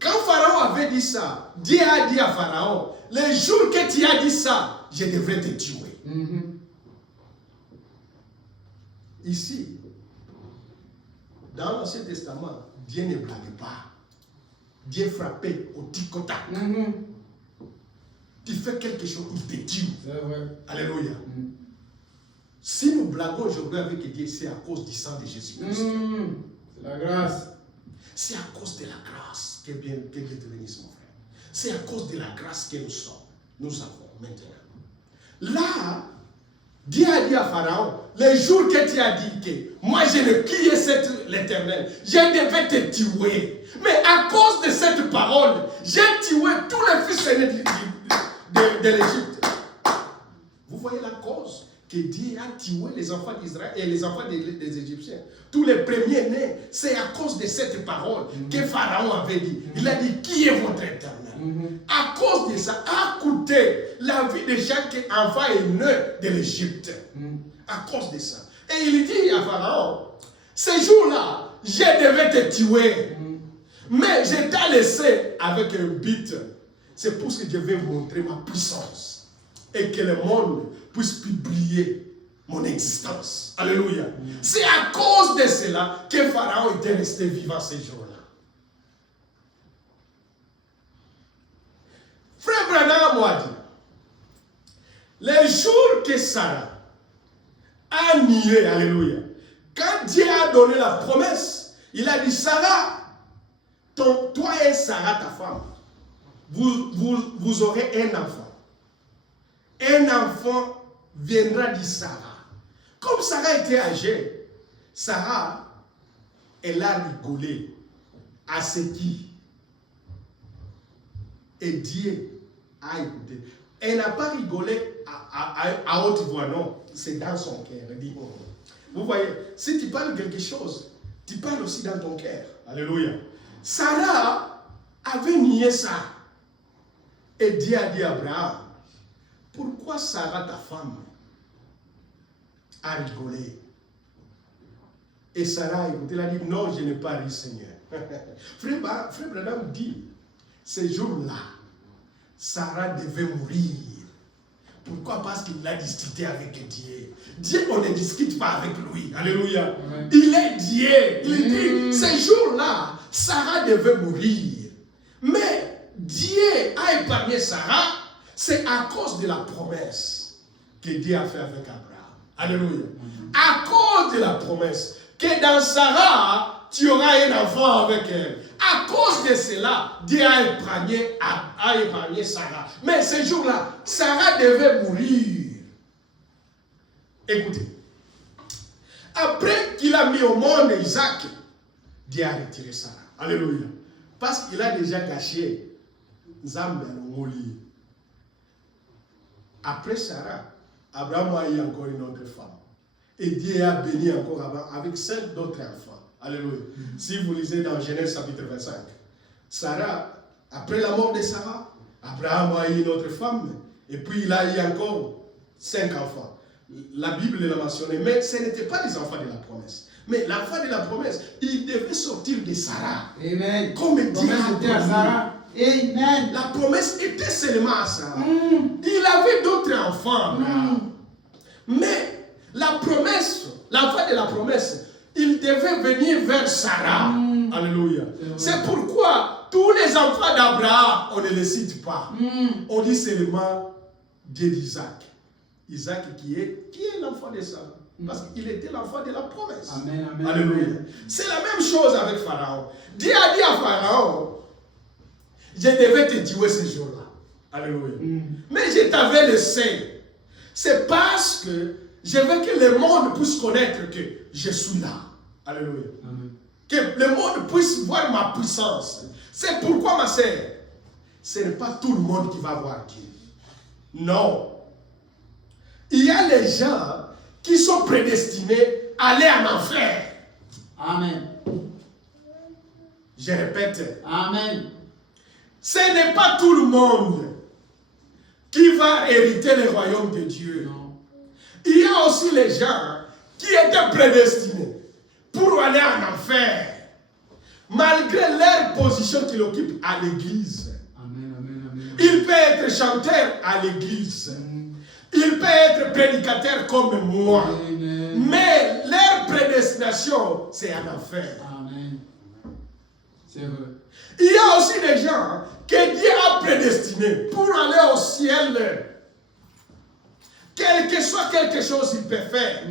Quand Pharaon avait dit ça, Dieu a dit à Pharaon, le jour que tu as dit ça, je devrais te tuer. Ici, dans l'Ancien Testament, Dieu ne blague pas. Dieu frappait au tic-tac. Tu fais quelque chose, il te tue. Alléluia. Si nous blaguons aujourd'hui avec Dieu, c'est à cause du sang de Jésus-Christ. C'est la grâce. C'est à cause de la grâce que Dieu te bénisse, mon frère. C'est à cause de la grâce que nous avons maintenant. Là, Dieu a dit à Pharaon, le jour que tu as dit que moi je ne qui est l'Éternel, je devais te tuer. Mais à cause de cette parole, j'ai tué tous les fils aînés de l'Égypte. Vous voyez la cause que Dieu a tué les enfants d'Israël et les enfants des Égyptiens. Tous les premiers nés, c'est à cause de cette parole que Pharaon avait dit. Il a dit, qui est votre Éternel? À cause de ça, a coûté la vie de chaque enfant né de l'Égypte. À cause de ça. Et il dit à Pharaon, ce jour-là, je devais te tuer. Mais je t'ai laissé avec un but. C'est pour ce que je vais montrer ma puissance. Et que le monde puisse publier mon existence. Alléluia. C'est à cause de cela que Pharaon était resté vivant ces jours-là. Frère Branham m'a dit, le jour que Sarah a nié, alléluia, quand Dieu a donné la promesse, il a dit, Sarah, toi et Sarah, ta femme, vous aurez un enfant. Un enfant viendra de Sarah. Comme Sarah était âgée, Sarah, elle a rigolé à ce qui. Et Dieu a écouté. Elle n'a pas rigolé à haute voix, non. C'est dans son cœur. Elle dit, oh. Vous voyez, si tu parles quelque chose, tu parles aussi dans ton cœur. Alléluia. Sarah avait nié ça. Et Dieu a dit à Abraham, pourquoi Sarah, ta femme, a rigolé? Et Sarah a écouté, elle a dit, non, je n'ai pas ri, Seigneur. Frère Branham dit, ce jour-là, Sarah devait mourir. Pourquoi? Parce qu'il a discuté avec Dieu. Dieu, on ne discute pas avec lui. Alléluia. Amen. Il est Dieu. Il dit, ce jour-là, Sarah devait mourir. Mais Dieu a épargné Sarah. C'est à cause de la promesse que Dieu a fait avec Abraham. Alléluia. À cause de la promesse. que dans Sarah, tu auras un enfant avec elle. À cause de cela, Dieu a épargné Sarah. Mais ce jour-là, Sarah devait mourir. Écoutez. Après qu'il a mis au monde Isaac, Dieu a retiré Sarah. Alléluia. Parce qu'il a déjà gâché Zambé Moli. Après Sarah, Abraham a eu encore une autre femme. Et Dieu a béni encore Abraham avec 5 autres enfants. Alléluia. Si vous lisez dans Genèse chapitre 25, Sarah, après la mort de Sarah, Abraham a eu une autre femme. Et puis il a eu encore 5 enfants. La Bible l'a mentionné, mais ce n'étaient pas les enfants de la promesse. Mais l'enfant de la promesse, il devait sortir de Sarah. Amen. Comme Dieu a promis. Sarah. Amen. La promesse était seulement à Sarah. Il avait d'autres enfants. Mais la promesse, l'enfant de la promesse, il devait venir vers Sarah. Alléluia. C'est pourquoi tous les enfants d'Abraham, on ne les cite pas. On dit seulement Dieu d'Isaac. Isaac qui est l'enfant de Sarah. Parce qu'il était l'enfant de la promesse. Amen, amen. Alléluia. C'est la même chose avec Pharaon. Dieu a dit à Pharaon, je devais te tuer ce jour-là. Alléluia. Mais je t'avais laissé. C'est parce que je veux que le monde puisse connaître que je suis là. Alléluia. Amen. Que le monde puisse voir ma puissance. C'est pourquoi, ma sœur, ce n'est pas tout le monde qui va voir Dieu. Non. Il y a les gens qui sont prédestinés à aller en enfer. Amen. Je répète. Amen. Ce n'est pas tout le monde qui va hériter le royaume de Dieu. Non. Il y a aussi les gens qui étaient prédestinés pour aller en enfer, malgré leur position qu'ils occupent à l'église. Amen, amen, amen. Il peut être chanteur à l'église. Il peut être prédicateur comme moi. Amen. Mais leur prédestination, c'est en enfer. Amen. C'est vrai. Il y a aussi des gens que Dieu a prédestinés pour aller au ciel. Quel que soit quelque chose qu'il peut faire,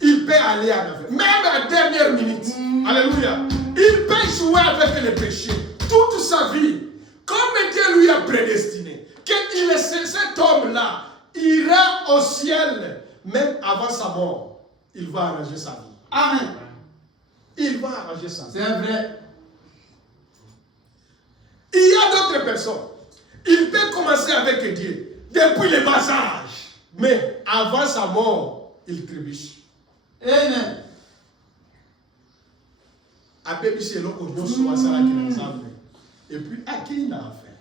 il peut aller en enfer. Même à la dernière minute. Alléluia. Il peut jouer avec le péché toute sa vie. Comme Dieu lui a prédestiné. Que cet homme-là ira au ciel, même avant sa mort. Il va arranger sa vie. Amen. Il va arranger sa vie. C'est vrai. Il y a d'autres personnes. Il peut commencer avec Dieu depuis le bas âge. Mais avant sa mort, il trébuche. Amen. Et puis, à qui il a affaire?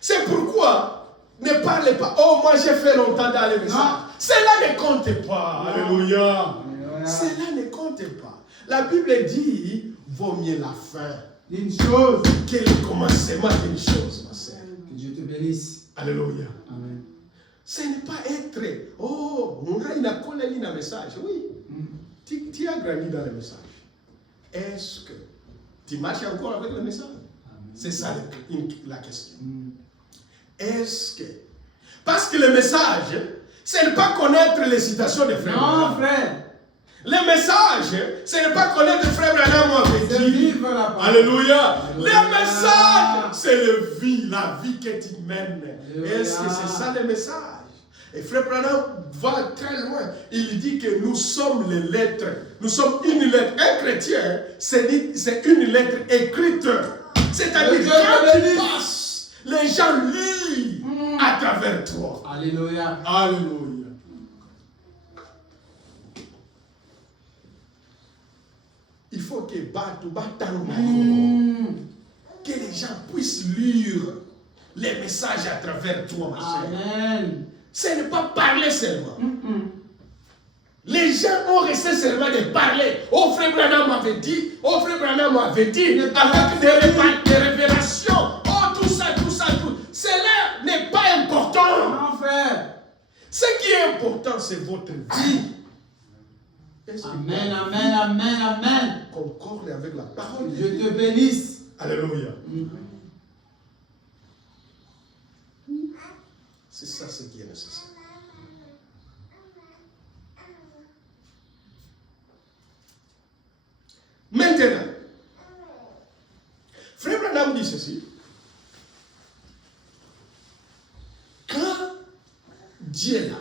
C'est pourquoi ne parlez pas. Oh, moi j'ai fait longtemps dans les messages. Cela ne compte pas. Alléluia. Cela ne compte pas. La Bible dit, vaut mieux la fin D'une chose. que le commencement d'une chose, ma sœur. Que Dieu te bénisse. Alléluia. Amen. Ce n'est pas être, oh, il a collé un message. Oui, tu as grandi dans le message. Est-ce que tu marches encore avec le message? C'est ça la question. Est-ce que, parce que le message, ce n'est pas connaître les citations des frères. Non, frère. Le message, ce n'est pas connaître frère Branham avait dit. Vivre la parole. Alléluia. Le message, c'est la vie que tu mènes. Est-ce que c'est ça le message? Et frère Branham va très loin. Il dit que nous sommes les lettres. Nous sommes une lettre. Un chrétien, c'est une lettre écrite. C'est-à-dire quand tu passes, les gens lisent à travers toi. Alléluia. Alléluia. Il faut que que les gens puissent lire les messages à travers toi, ma chère. Amen. Ce n'est pas parler seulement. Les gens ont resté seulement de parler. Oh, frère Branham m'avait dit. Oh, frère Branham m'avait dit. Avec des révélations. Oh, tout ça. Cela n'est pas important. Non, frère. Ce qui est important, c'est votre vie. Amen, amen, amen, amen. Concorde avec la parole. Que Dieu te bénisse. Alléluia. C'est ça ce qui est nécessaire. Dieu là,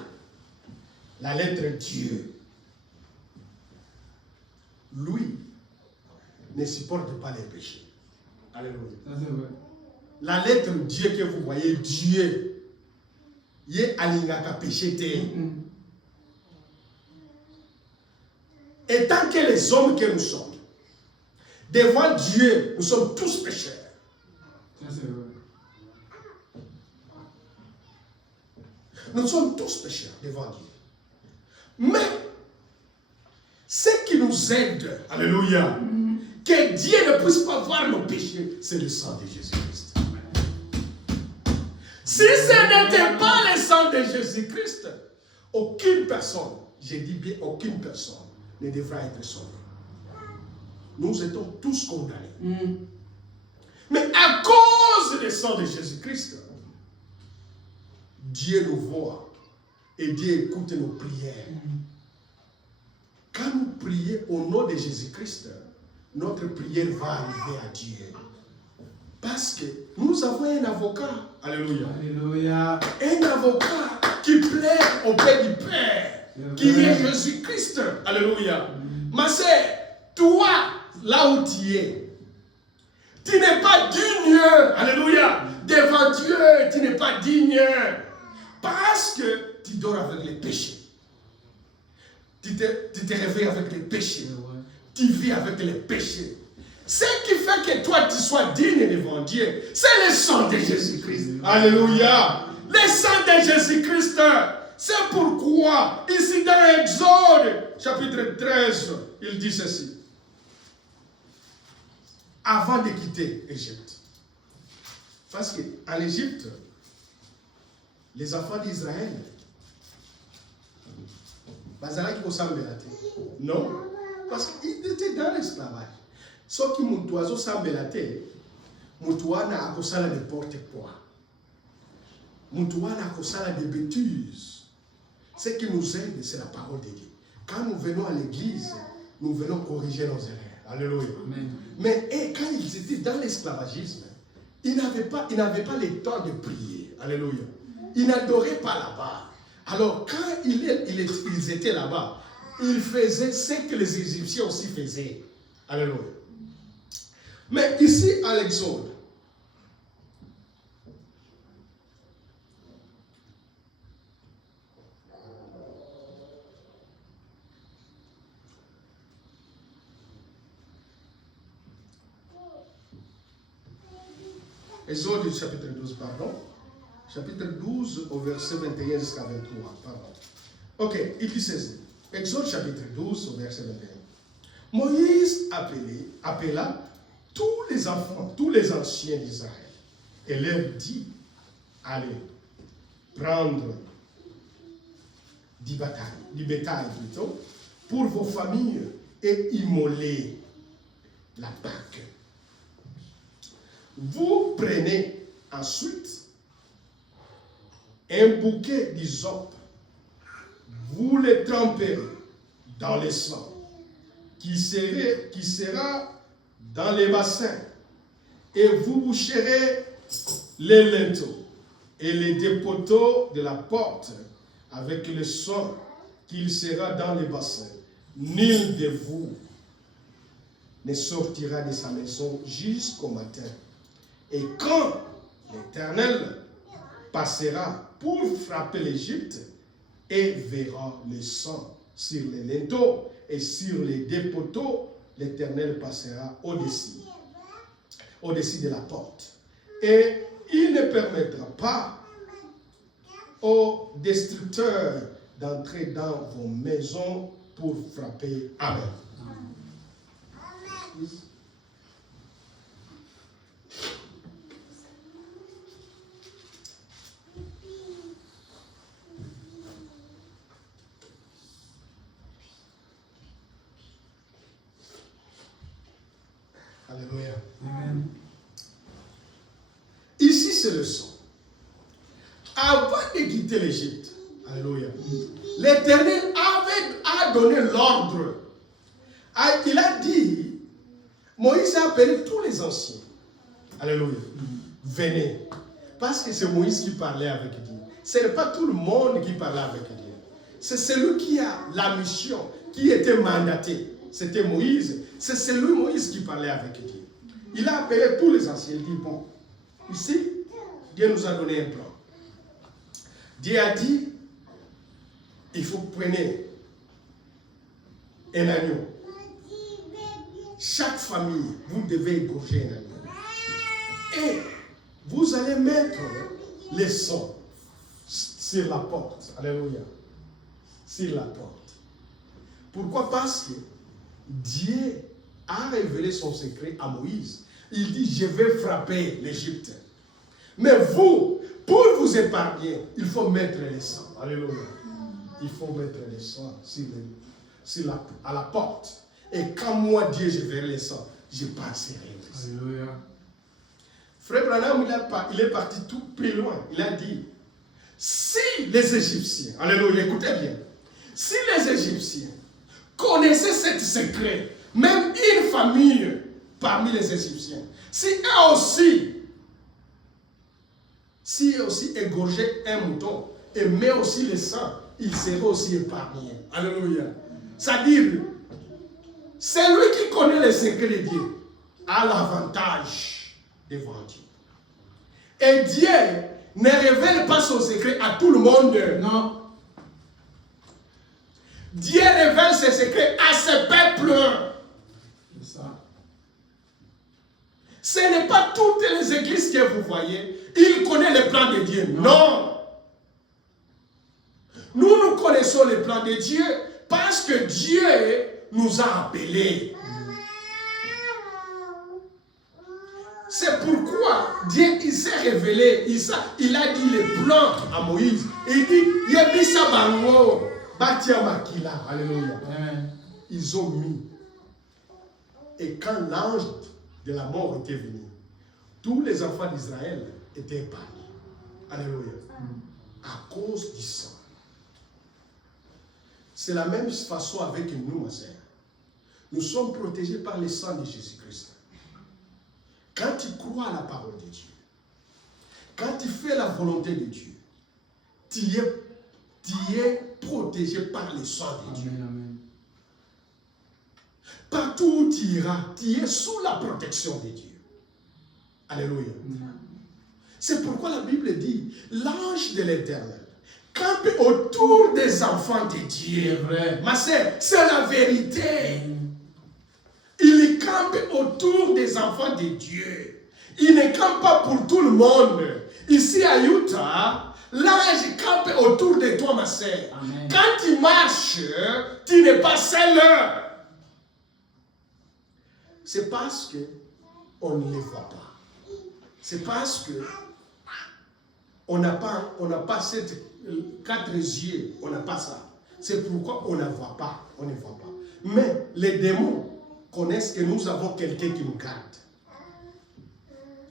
la lettre Dieu, lui, ne supporte pas les péchés. Alléluia. Ça, c'est vrai. La lettre Dieu que vous voyez, Dieu, il est alingaka péché. Et tant que les hommes que nous sommes, devant Dieu, nous sommes tous pécheurs. Ça, c'est vrai. Nous sommes tous pécheurs devant Dieu. Mais, ce qui nous aide, alléluia, que Dieu ne puisse pas voir nos péchés, c'est le sang de Jésus-Christ. Si ce n'était pas le sang de Jésus-Christ, aucune personne, je dis bien aucune personne, ne devra être sauvée. Nous étions tous condamnés. Mais à cause du sang de Jésus-Christ, Dieu nous voit et Dieu écoute nos prières. Quand nous prions au nom de Jésus-Christ, notre prière va arriver à Dieu. Parce que nous avons un avocat. Alléluia. Alléluia. Un avocat qui plaît auprès du Père, qui est Jésus-Christ. Alléluia. Ma sœur, toi, là où tu es, tu n'es pas digne. Alléluia. Devant Dieu, tu n'es pas digne. Parce que tu dors avec les péchés. Tu te réveilles avec les péchés. Tu vis avec les péchés. Ce qui fait que toi, tu sois digne devant Dieu, c'est le sang de Jésus-Christ. Alléluia. Le sang de Jésus-Christ. C'est pourquoi, ici dans Exode, chapitre 13, il dit ceci. Avant de quitter l'Égypte. Parce qu'en Égypte, les enfants d'Israël, non, parce qu'ils étaient dans l'esclavage. Sauf que mon oiseau s'embêtait, mon oiseau n'a pas n'importe quoi. Mon oiseau n'a pas des bêtises. Ce qui nous aide, c'est la parole de Dieu. Quand nous venons à l'église, nous venons corriger nos erreurs. Alléluia. Amen. Mais quand ils étaient dans l'esclavagisme, ils n'avaient pas le temps de prier. Alléluia. Ils n'adoraient pas là-bas. Alors, quand ils étaient là-bas, ils faisaient ce que les Égyptiens aussi faisaient. Alléluia. Mais ici, à l'Exode, Exode chapitre 12, pardon. Chapitre 12 au verset 21 jusqu'à 23, pardon. Ok, il dit ceci. Exode chapitre 12 au verset 21. Moïse appela tous les enfants, tous les anciens d'Israël et leur dit, allez, prendre du bétail plutôt, pour vos familles et immoler la Pâque. Vous prenez ensuite un bouquet d'hysope, vous les tremperez dans le sang qui sera dans les bassins, et vous boucherez les linteaux et les dépoteaux de la porte avec le sang qu'il sera dans les bassins. Nul de vous ne sortira de sa maison jusqu'au matin. Et quand l'Éternel passera pour frapper l'Égypte et verra le sang sur les linteaux et sur les dépoteaux, l'Éternel passera au-dessus de la porte. Et il ne permettra pas aux destructeurs d'entrer dans vos maisons pour frapper. Amen. Alléluia. Amen. Ici, c'est le sang. Avant de quitter l'Égypte, alléluia, l'Éternel a donné l'ordre. Il a dit, Moïse a appelé tous les anciens. Alléluia. Venez. Parce que c'est Moïse qui parlait avec Dieu. ce n'est pas tout le monde qui parlait avec Dieu. C'est celui qui a la mission, qui était mandaté. C'était Moïse. C'est celui Moïse qui parlait avec Dieu. Il a appelé tous les anciens. Il dit, bon, ici, Dieu nous a donné un plan. Dieu a dit, il faut prendre un agneau. Chaque famille, vous devez égorger un agneau. Et vous allez mettre les sons sur la porte. Alléluia. Sur la porte. Pourquoi? Parce que Dieu a révélé son secret à Moïse. Il dit, je vais frapper l'Égypte. Mais vous, pour vous épargner, il faut mettre les sangs. Alléluia. Il faut mettre les sangs à la porte. Et quand moi, Dieu, je verrai les sangs, je passerai. Alléluia. Frère Branham, il est parti tout plus loin. Il a dit, si les Égyptiens, alléluia, écoutez bien, si les Égyptiens connaissaient ce secret, même une famille parmi les Égyptiens, si eux aussi égorgeaient un mouton et met aussi le sang, ils seraient aussi épargnés. Alléluia. C'est-à-dire, celui qui connaît le secret de Dieu a l'avantage devant Dieu. Et Dieu ne révèle pas son secret à tout le monde. Non. Dieu révèle ses secrets à ses peuples. C'est ça. Ce n'est pas toutes les églises que vous voyez. Il connaît les plans de Dieu. Non. Nous connaissons les plans de Dieu parce que Dieu nous a appelés. C'est pourquoi Dieu il s'est révélé. Il a dit les plans à Moïse. Il dit, Yebisa Bango, Batia Makila. Alléluia. Amen. Ils ont mis. Et quand l'ange de la mort était venu, tous les enfants d'Israël étaient épargnés. Alléluia. À cause du sang. C'est la même façon avec nous, ma sœur. Nous sommes protégés par le sang de Jésus-Christ. Quand tu crois à la parole de Dieu, quand tu fais la volonté de Dieu, tu es protégé par le sang de Dieu. Amen, amen. Partout où tu iras, tu es sous la protection de Dieu. Alléluia. C'est pourquoi la Bible dit, l'ange de l'Éternel campe autour des enfants de Dieu. Vrai. Ma sœur, c'est la vérité. Il campe autour des enfants de Dieu. Il ne campe pas pour tout le monde. Ici à Utah, l'ange campe autour de toi, ma sœur. Amen. Quand tu marches, tu n'es pas seul. C'est parce qu'on ne les voit pas. C'est parce que on n'a pas ces 4 yeux, on n'a pas ça. C'est pourquoi on ne voit pas. On ne voit pas. Mais les démons connaissent que nous avons quelqu'un qui nous garde.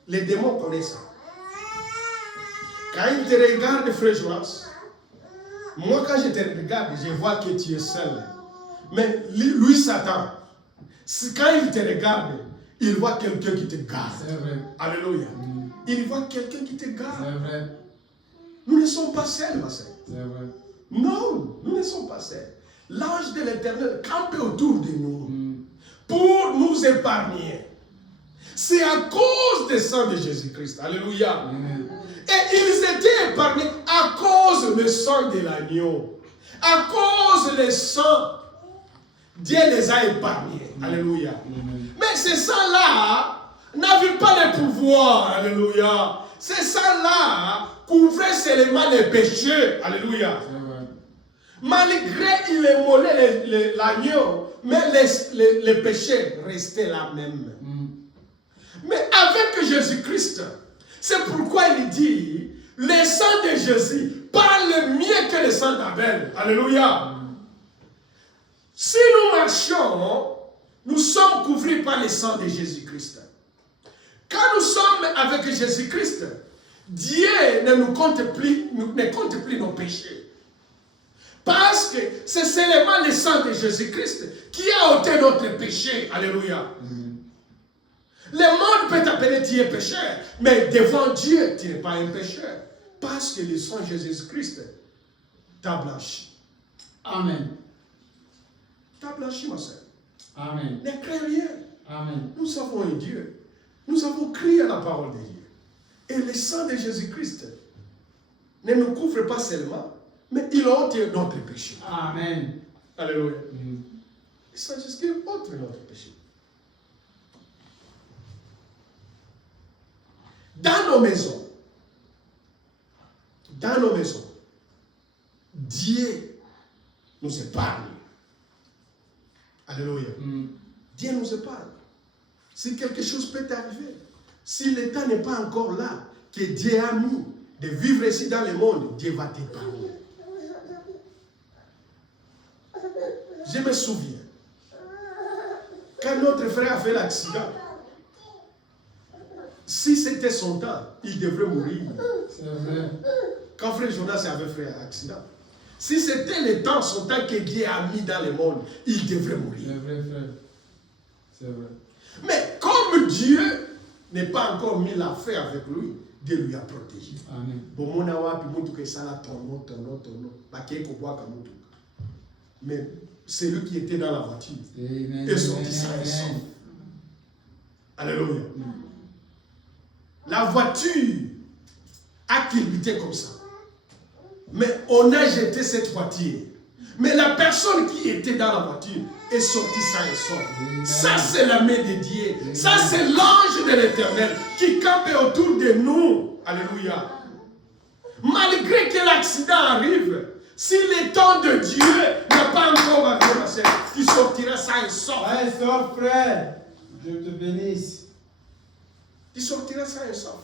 Les démons connaissent ça. Quand ils te regardent, frère Joas, moi quand je te regarde, je vois que tu es seul. Mais lui, Satan, quand il te regarde, il voit quelqu'un qui te garde. C'est vrai. Alléluia. Il voit quelqu'un qui te garde. C'est vrai. Nous ne sommes pas seuls, ma sœur. C'est vrai. Non, nous ne sommes pas seuls. L'ange de l'Éternel campe autour de nous pour nous épargner. C'est à cause du sang de Jésus-Christ. Alléluia. Amen. Et ils étaient épargnés à cause du sang de l'agneau. À cause du sang, Dieu les a épargnés. Alléluia. Amen. Mais ces sangs-là n'avaient pas le pouvoir. Alléluia. Ces sangs-là couvraient seulement les péchés. Alléluia. C'est vrai. Malgré il émolait l'agneau, mais les péchés restaient là même. Mais avec Jésus-Christ, c'est pourquoi il dit, le sang de Jésus parle mieux que le sang d'Abel. Alléluia. Si nous marchons, nous sommes couverts par le sang de Jésus-Christ. Quand nous sommes avec Jésus-Christ, Dieu ne compte plus nos péchés. Parce que c'est seulement le sang de Jésus-Christ qui a ôté notre péché. Alléluia. Le monde peut t'appeler tu es pécheur, mais devant Dieu, tu n'es pas un pécheur. parce que le sang de Jésus-Christ t'a blanchi. Amen. T'a blanchi, ma soeur. Amen. Ne crains rien. Amen. Nous avons un Dieu. Nous avons crié à la parole de Dieu. Et le sang de Jésus-Christ ne nous couvre pas seulement, mais il ôte notre péché. Amen. Alléluia. Mm. Le sang de Jésus-Christ ôte notre péché. Dans nos maisons, Dieu nous épargne. Alléluia. Mm. Dieu nous épargne. Si quelque chose peut t'arriver, si l'état n'est pas encore là, que Dieu a mis de vivre ici dans le monde, Dieu va t'épargner. Je me souviens, quand notre frère a fait l'accident, si c'était son temps, il devrait mourir. C'est vrai. Quand frère Jonas avait fait un accident, si c'était le temps, son temps que Dieu a mis dans le monde, il devrait mourir. C'est vrai, frère. C'est vrai. Mais comme Dieu n'est pas encore mis la fin avec lui, Dieu lui a protégé. Amen. Mais c'est lui qui était dans la voiture Amen. et sorti sain et sauf. Alléluia. La voiture a culbuté comme ça. Mais on a jeté cette voiture. Mais la personne qui était dans la voiture est sortie sain et sauf. Ça, c'est la main de Dieu. Amen. Ça, c'est l'ange de l'Éternel qui campe autour de nous. Alléluia. Malgré que l'accident arrive, si le temps de Dieu n'a pas encore arrivé, ma soeur, tu sortiras sain et sauf. Sain et sauf, frère. Dieu te bénisse. Tu sortiras sain et sauf.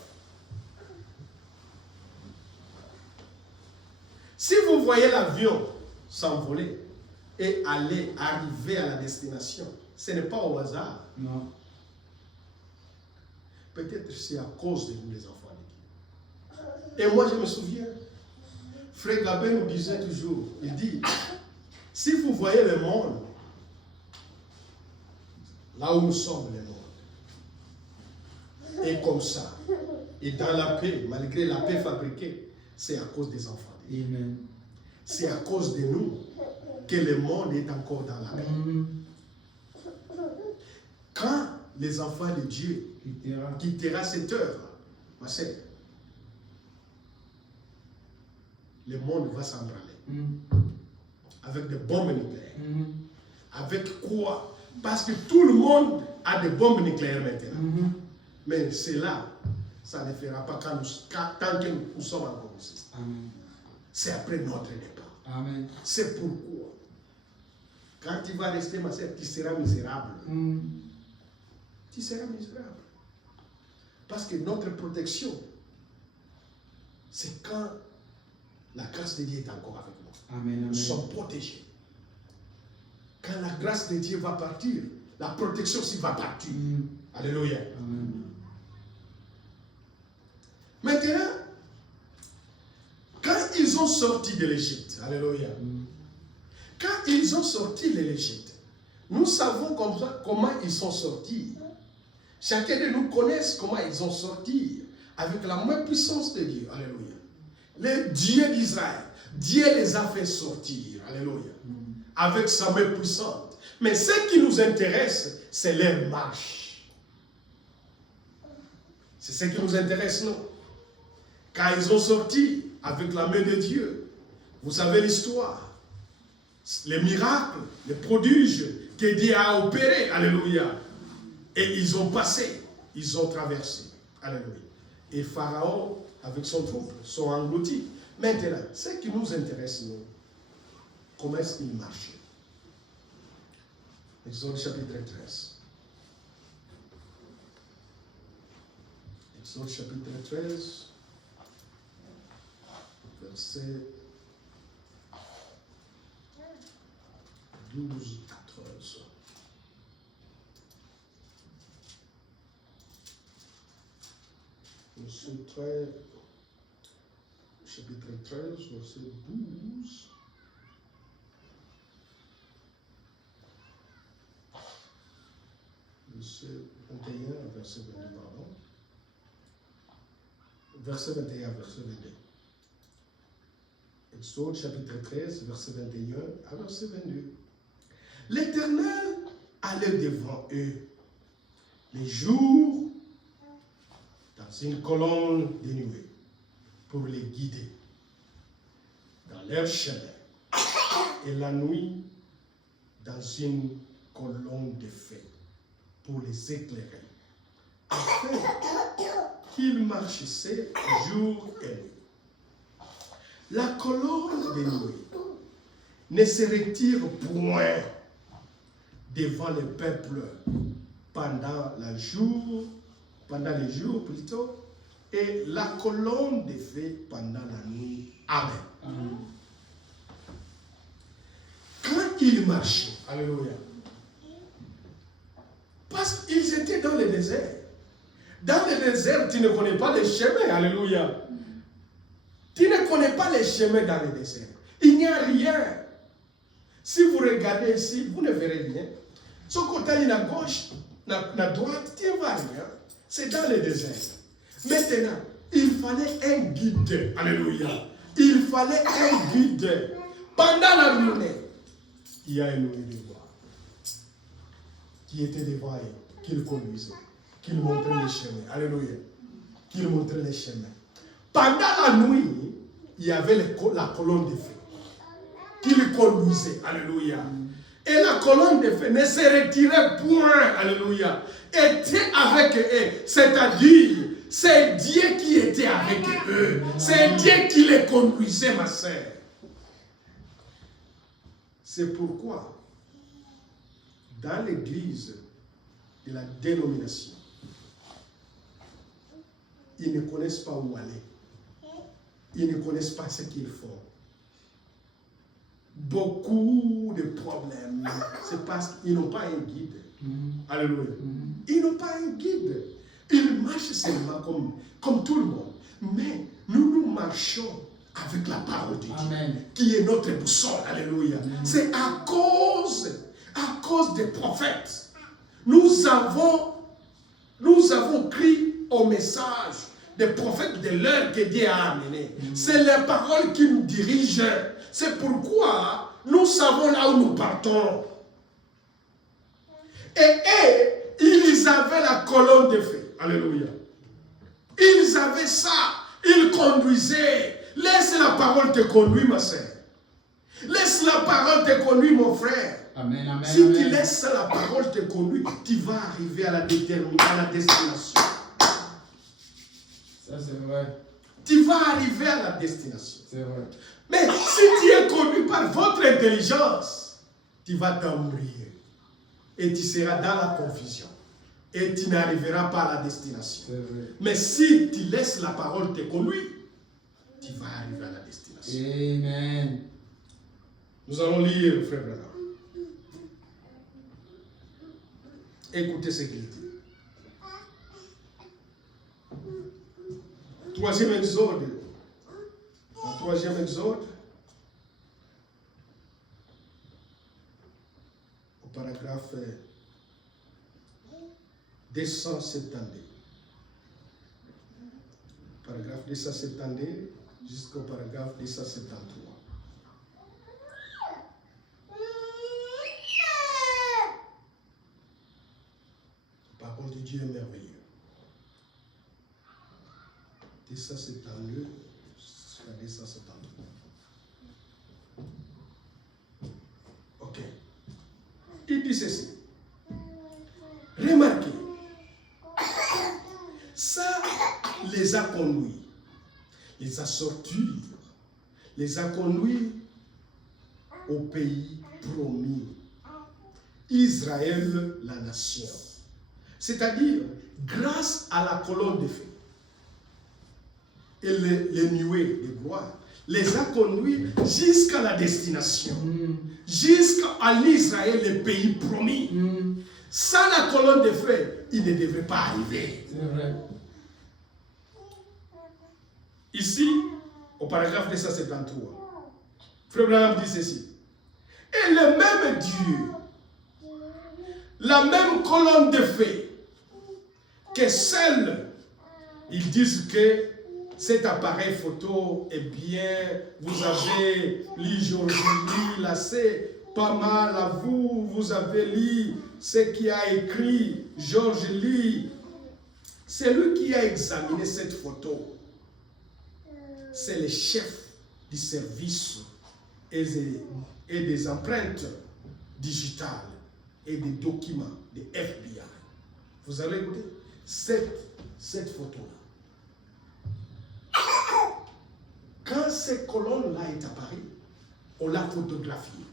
Si vous voyez l'avion s'envoler et arriver à la destination, ce n'est pas au hasard. Non. Peut-être c'est à cause de nous, les enfants de Dieu. Et moi, je me souviens, Frère Gabin nous disait toujours, il dit, si vous voyez le monde, là où nous sommes, le monde, et comme ça, et dans la paix, malgré la paix fabriquée, c'est à cause des enfants de Dieu. Amen. C'est à cause de nous que le monde est encore dans la paix. Mm. Quand les enfants de Dieu quittera cette œuvre, ma sœur, le monde va s'embraler. Mm. Avec des bombes nucléaires. Mm. Avec quoi? Parce que tout le monde a des bombes nucléaires maintenant. Mm. Mais cela, ça ne fera pas tant que nous sommes encore ici. Amen. C'est après notre départ. Amen. C'est pourquoi, quand tu vas rester, ma sœur, tu seras misérable. Mm. Tu seras misérable. Parce que notre protection, c'est quand la grâce de Dieu est encore avec nous. Amen. Nous sommes protégés. Quand la grâce de Dieu va partir, la protection aussi va partir. Mm. Alléluia. Amen. Maintenant, quand ils ont sorti de l'Égypte, alléluia, quand ils ont sorti de l'Égypte, nous savons comment ils sont sortis. Chacun de nous connaît comment ils ont sorti avec la même puissance de Dieu. Alléluia. Le Dieu d'Israël, Dieu les a fait sortir. Alléluia. Avec sa main puissante. Mais ce qui nous intéresse, c'est leur marche. C'est ce qui nous intéresse, non? Quand ils ont sorti avec la main de Dieu, vous savez l'histoire, les miracles, les prodiges que Dieu a opérés, alléluia. Et ils ont passé, ils ont traversé, alléluia. Et Pharaon, avec son troupe, sont engloutis. Maintenant, ce qui nous intéresse, nous, comment est-ce qu'il marchait? Exode chapitre 13. Exode chapitre 13. Verset 12 à 13. Chapitre 13, verset 12. Verset 21 à verset 22, pardon. Verset 21 à verset 22. Exode chapitre 13, verset 21 à verset 22. L'Éternel allait devant eux les jours dans une colonne de nuée pour les guider dans leur chemin, et la nuit dans une colonne de feu pour les éclairer, afin qu'ils marchaient jour et nuit. La colonne de nuée ne se retire point devant le peuple pendant les jours plutôt, et la colonne de feu pendant la nuit. Amen. Amen. Quand ils marchaient, alléluia, parce qu'ils étaient dans le désert. Dans le désert, tu ne connais pas les chemins, alléluia. Tu ne connais pas les chemins dans le désert. Il n'y a rien. Si vous regardez ici, vous ne verrez rien. Ce côté à gauche, à droite, tu ne vois rien. C'est dans le désert. Maintenant, il fallait un guide. Alléluia. Il fallait un guide. Pendant la journée, il y a un nuée de voix qui était devant eux, qui le conduisait, qui le montrait les chemins. Alléluia. Qui le montrait les chemins. Pendant la nuit, il y avait la colonne de feu qui le conduisait. Alléluia. Et la colonne de feu ne se retirait point. Alléluia. Était avec eux. C'est-à-dire, c'est Dieu qui était avec eux. C'est Dieu qui les conduisait, ma sœur. C'est pourquoi, dans l'église de la dénomination, ils ne connaissent pas où aller. Ils ne connaissent pas ce qu'ils font. Beaucoup de problèmes, c'est parce qu'ils n'ont pas un guide. Alléluia. Ils n'ont pas un guide. Ils marchent seulement comme tout le monde. Mais nous marchons avec la parole de Dieu, Amen, qui est notre boussole. Alléluia. Amen. C'est à cause des prophètes. Nous avons cru au message des prophètes de l'heure que Dieu a amené. C'est les paroles qui nous dirigent. C'est pourquoi nous savons là où nous partons. Et ils avaient la colonne de feu. Alléluia. Ils avaient ça. Ils conduisaient. Laisse la parole te conduire, ma sœur. Laisse la parole te conduire, mon frère. Amen, amen, si amen. Tu laisses la parole te conduire, tu vas arriver à la destination. Ça, c'est vrai. Tu vas arriver à la destination. C'est vrai. Mais si tu es conduit par votre intelligence, tu vas t'embrouiller. Et tu seras dans la confusion. Et tu n'arriveras pas à la destination. C'est vrai. Mais si tu laisses la parole te conduire, tu vas arriver à la destination. Amen. Nous allons lire, frère Branham. Écoutez ce qu'il dit. Troisième Exode. La troisième Exode. Au paragraphe 272. Paragraphe 272 jusqu'au paragraphe 273. La parole de Dieu est merveilleuse. 272 jusqu'à 273. Ok. Il dit ceci. Remarquez. Ça les a conduits, les a sortis, les a conduits au pays promis. Israël, la nation. C'est-à-dire, grâce à la colonne de feu et les nuées de gloire, les a conduits jusqu'à la destination, jusqu'à l'Israël, le pays promis. Sans la colonne de feu, il ne devrait pas arriver. C'est vrai. Ici, au paragraphe 273, Frère Branham dit ceci. Et le même Dieu, la même colonne de feu que celle, ils disent que cet appareil photo, eh bien, vous avez lu Georges Lee, là, c'est pas mal à vous. Vous avez lu ce qui a écrit Georges Lee. C'est lui qui a examiné cette photo. C'est le chef du service et des empreintes digitales et des documents de FBI. Vous allez écouter cette photo-là. Quand ces colonnes-là est apparues, on l'a photographiée.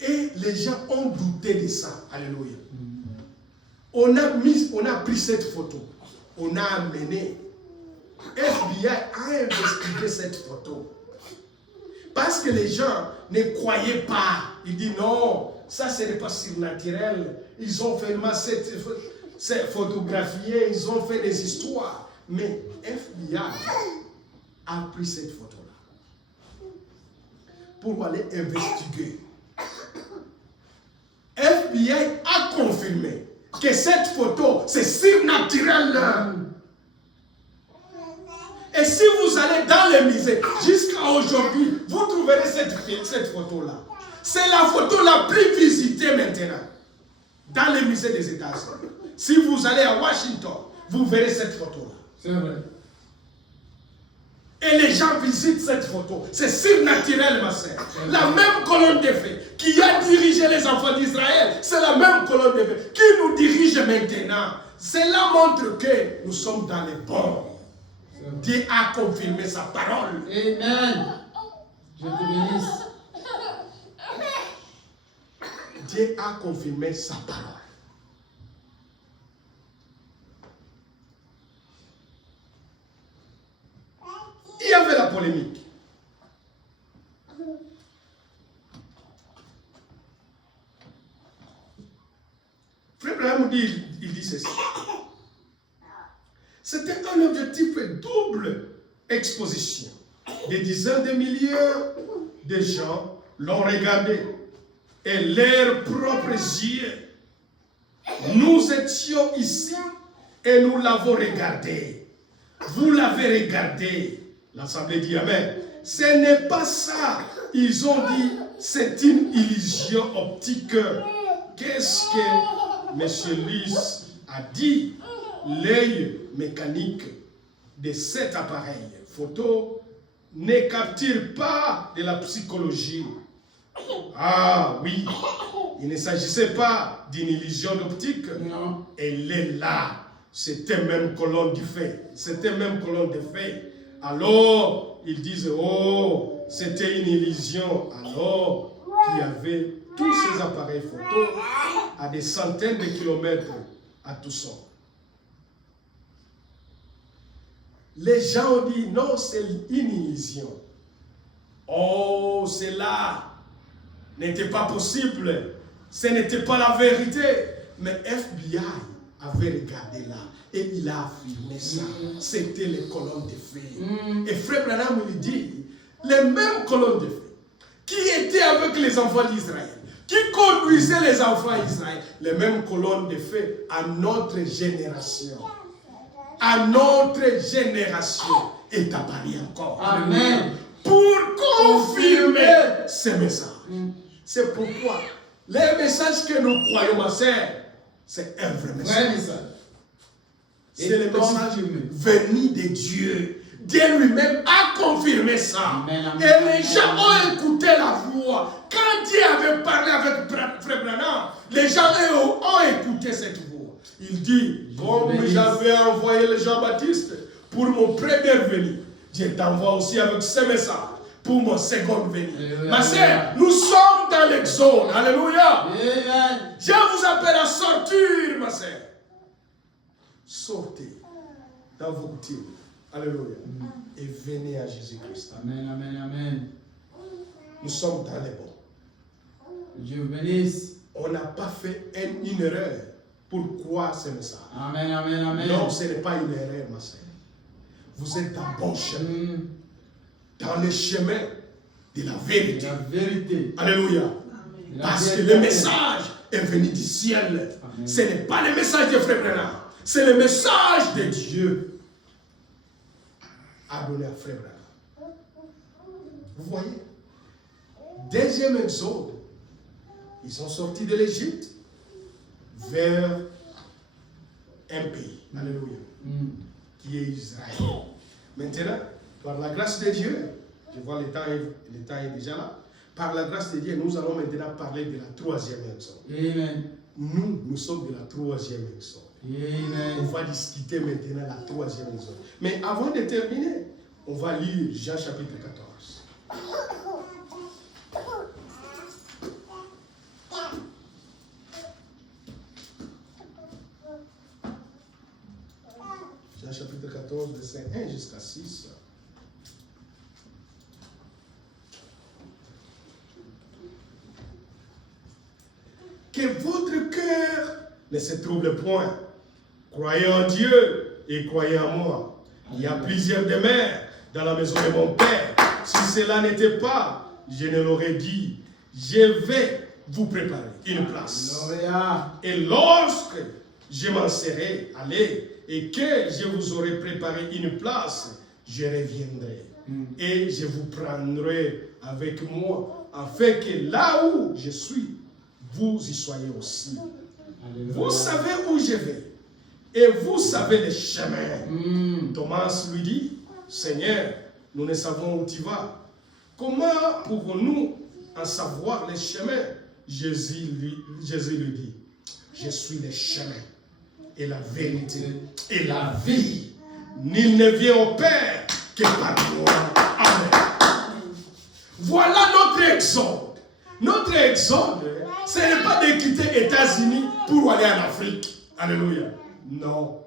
Et les gens ont douté de ça. Alléluia. On a pris cette photo. On a amené. FBI a investigué cette photo. Parce que les gens ne croyaient pas. Ils disent non, ça ce n'est pas surnaturel. Ils ont fait cette photographié, ils ont fait des histoires. Mais FBI a pris cette photo-là pour aller investiguer. FBI a confirmé que cette photo, c'est surnaturel. Et si vous allez dans les musées, jusqu'à aujourd'hui, vous trouverez cette photo-là. C'est la photo la plus visitée maintenant dans les musées des États-Unis. Si vous allez à Washington, vous verrez cette photo-là. C'est vrai. Et les gens visitent cette photo. C'est surnaturel, ma sœur. La même colonne de feu qui a dirigé les enfants d'Israël, c'est la même colonne de feu qui nous dirige maintenant. Cela montre que nous sommes dans les bons. Dieu a confirmé sa parole. Amen. Je te bénisse. Dieu a confirmé sa parole. Il y avait la polémique. Frère Branham dit, il dit ceci. C'était un objectif double exposition. Des dizaines de milliers de gens l'ont regardé et leurs propres yeux. Nous étions ici et nous l'avons regardé. Vous l'avez regardé. L'Assemblée dit Amen. Ce n'est pas ça. Ils ont dit c'est une illusion optique. Qu'est-ce que M. Lys a dit? L'œil mécanique de cet appareil photo ne capture pas de la psychologie. Ah oui, il ne s'agissait pas d'une illusion d'optique. Non. Elle est là. C'était même colonne de feu. C'était même colonne de feu. Alors, ils disent, oh, c'était une illusion. Alors qu'il y avait tous ces appareils photo à des centaines de kilomètres à Tucson. Les gens ont dit, non, c'est une illusion. Oh, cela n'était pas possible. Ce n'était pas la vérité. Mais FBI avait regardé là et il a affirmé ça. C'était les colonnes de feu. Et Frère Branham lui dit, les mêmes colonnes de feu qui étaient avec les enfants d'Israël, qui conduisaient les enfants d'Israël, les mêmes colonnes de feu à notre génération. À notre génération est apparu encore. Amen. Pour confirmer ce message. C'est pourquoi les messages que nous croyons, ma sœur, c'est un vrai message. Vrai message. C'est le message venu de Dieu. Dieu lui-même a confirmé ça. Amen, amen, et les gens ont écouté la voix. Quand Dieu avait parlé avec Frère Branham, les gens ont écouté cette voix. Il dit, comme j'avais envoyé le Jean-Baptiste pour mon premier venue, Dieu t'envoie aussi avec ce message pour mon second venue. Ma sœur, nous sommes dans l'exode. Alléluia. Amen. Dieu vous appelle à sortir, ma sœur. Sortez dans vos routines. Alléluia. Et venez à Jésus-Christ. Amen, amen, amen. Nous sommes dans les bons. Dieu vous bénisse. On n'a pas fait une erreur pour croire ce message. Amen, amen, amen. Non, ce n'est pas une erreur, ma sœur. Vous êtes dans le bon chemin. Dans le chemin de la vérité. La vérité. Alléluia. La Parce que vérité. le message est venu du ciel. Amen. Ce n'est pas le message de Frère Branham. C'est le message de Dieu. a donné à Frère Branham. Vous voyez? Deuxième exode, ils sont sortis de l'Égypte vers un pays, alléluia, qui est Israël. Maintenant, par la grâce de Dieu, je vois le temps est déjà là, par la grâce de Dieu, nous allons maintenant parler de la troisième exode. Amen. Nous sommes de la troisième exode. Amen. On va discuter maintenant la troisième exode. Mais avant de terminer, on va lire Jean chapitre 14. Jean chapitre 14, verset 1 jusqu'à 6. Que votre cœur ne se trouble point. Croyez en Dieu et croyez en moi. Il y a plusieurs demeures dans la maison de mon Père. Si cela n'était pas, je ne l'aurais dit. Je vais vous préparer une place. Alléluia. Et lorsque je m'en serai allé et que je vous aurai préparé une place, je reviendrai. Et je vous prendrai avec moi, afin que là où je suis, vous y soyez aussi. Alléluia. Vous savez où je vais. Et vous savez le chemin. Thomas lui dit, Seigneur, nous ne savons où tu vas. Comment pouvons-nous en savoir le chemin? Jésus lui dit, je suis le chemin et la vérité et la vie. Nul ne vient au Père que par moi. Amen. Voilà notre exode. Notre exode, ce n'est pas de quitter les États-Unis pour aller en Afrique. Alléluia. Non.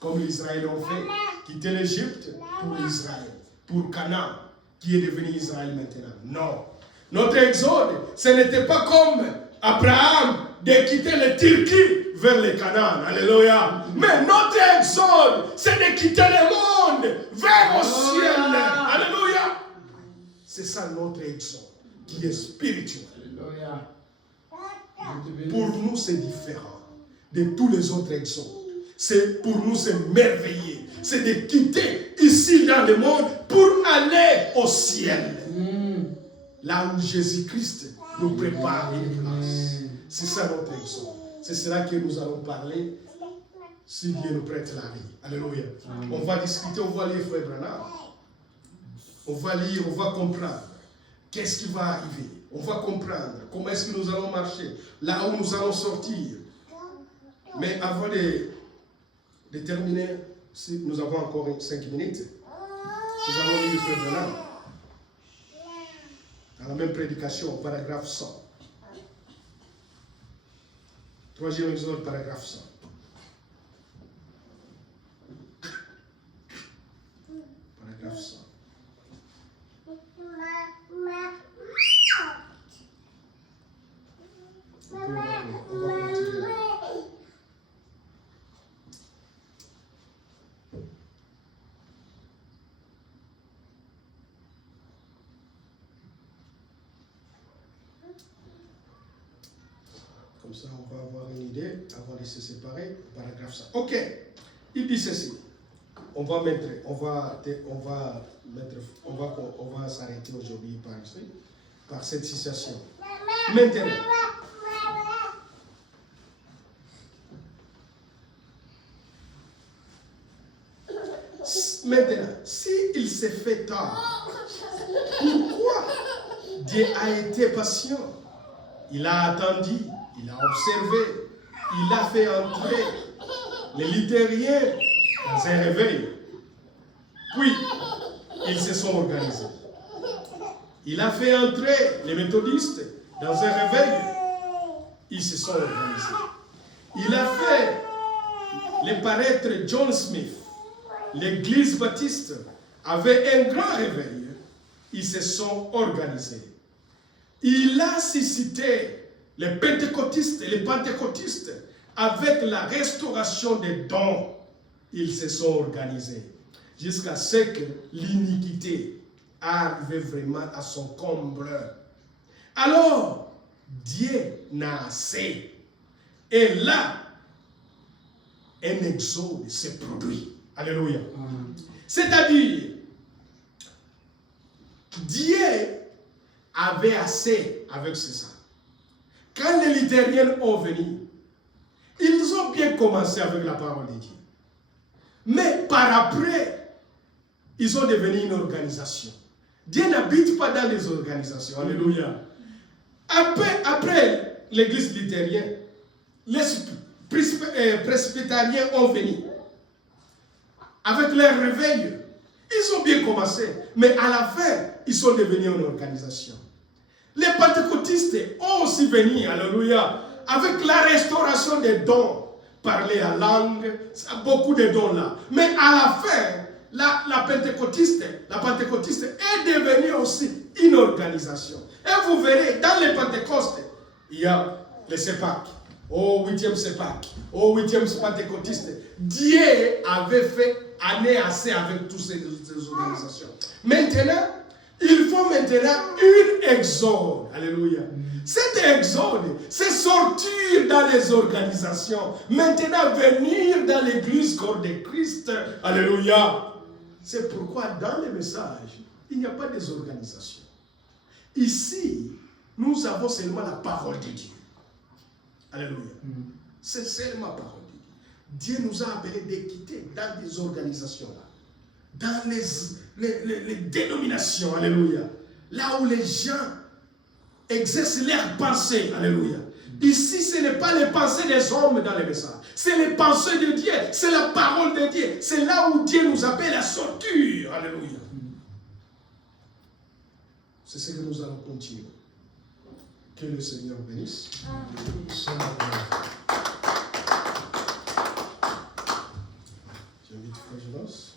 Comme les Israéliens ont fait, quitter l'Égypte pour Israël, pour Canaan, qui est devenu Israël maintenant. Non. Notre exode, ce n'était pas comme Abraham de quitter le Turquie vers le Canaan. Alléluia. Mais notre exode, c'est de quitter le monde vers le ciel. Alléluia. C'est ça notre exode, qui est spirituel. Alléluia. Pour nous, c'est différent de tous les autres exodes. Pour nous, c'est merveilleux. C'est de quitter ici dans le monde pour aller au ciel. Là où Jésus-Christ nous prépare une place. C'est ça notre exode. C'est cela que nous allons parler si Dieu nous prête la vie. Alléluia. On va discuter, on va lire Frère Branham. On va lire, on va comprendre. Qu'est-ce qui va arriver? On va comprendre comment est-ce que nous allons marcher, là où nous allons sortir. Mais avant de terminer, si nous avons encore 5 minutes, nous allons lire Frère Branham dans la même prédication, paragraphe 100. Troisième exode, paragraphe 100. Paragraphe 100. On va continuer. Comme ça, on va avoir une idée avant de se séparer. Paragraphe 100. Ok. Il dit ceci. On va s'arrêter aujourd'hui par cette situation. Maintenant, s'il s'est fait tard, pourquoi Dieu a été patient? Il a attendu, il a observé, il a fait entrer les luthériens dans un réveil. Puis, ils se sont organisés. Il a fait entrer les méthodistes dans un réveil. Ils se sont organisés. Il a fait les paraître John Smith. L'église baptiste avait un grand réveil. Ils se sont organisés. Il a suscité les pentecôtistes et les pentecôtistes avec la restauration des dons. Ils se sont organisés jusqu'à ce que l'iniquité arrive vraiment à son comble. Alors, Dieu n'a assez. Et là, un exode se produit. Alléluia. C'est-à-dire, Dieu avait assez avec ça. Quand les Luthériens ont venu, ils ont bien commencé avec la parole de Dieu. Mais par après, ils sont devenus une organisation. Dieu n'habite pas dans les organisations. Alléluia. Après l'église luthérienne, les presbytériens ont venu. Avec leur réveil, ils ont bien commencé. Mais à la fin, ils sont devenus une organisation. Les pentecôtistes ont aussi venu, alléluia, avec la restauration des dons. Parler en langue, beaucoup de dons là. Mais à la fin, la pentecôtiste est devenue aussi une organisation. Et vous verrez, dans les Pentecôtes, il y a les CEPAC, au 8e CEPAC, au 8e pentecôtiste. Dieu avait fait année assez avec toutes ces organisations. Maintenant, il faut maintenant une exode. Alléluia. Cet exode, c'est sortir dans les organisations. Maintenant, venir dans l'église corps de Christ. Alléluia. C'est pourquoi dans les messages, il n'y a pas des organisations. Ici, nous avons seulement la parole de Dieu. Alléluia. C'est seulement la parole de Dieu. Dieu nous a appelés de quitter dans des organisations là. Dans les dénominations, alléluia. Là où les gens exercent leurs pensées, alléluia. Ici, ce n'est pas les pensées des hommes dans les messages. C'est les pensées de Dieu. C'est la parole de Dieu. C'est là où Dieu nous appelle à sortir, alléluia. C'est ce que nous allons continuer. Que le Seigneur bénisse. J'invite Frère Jonas.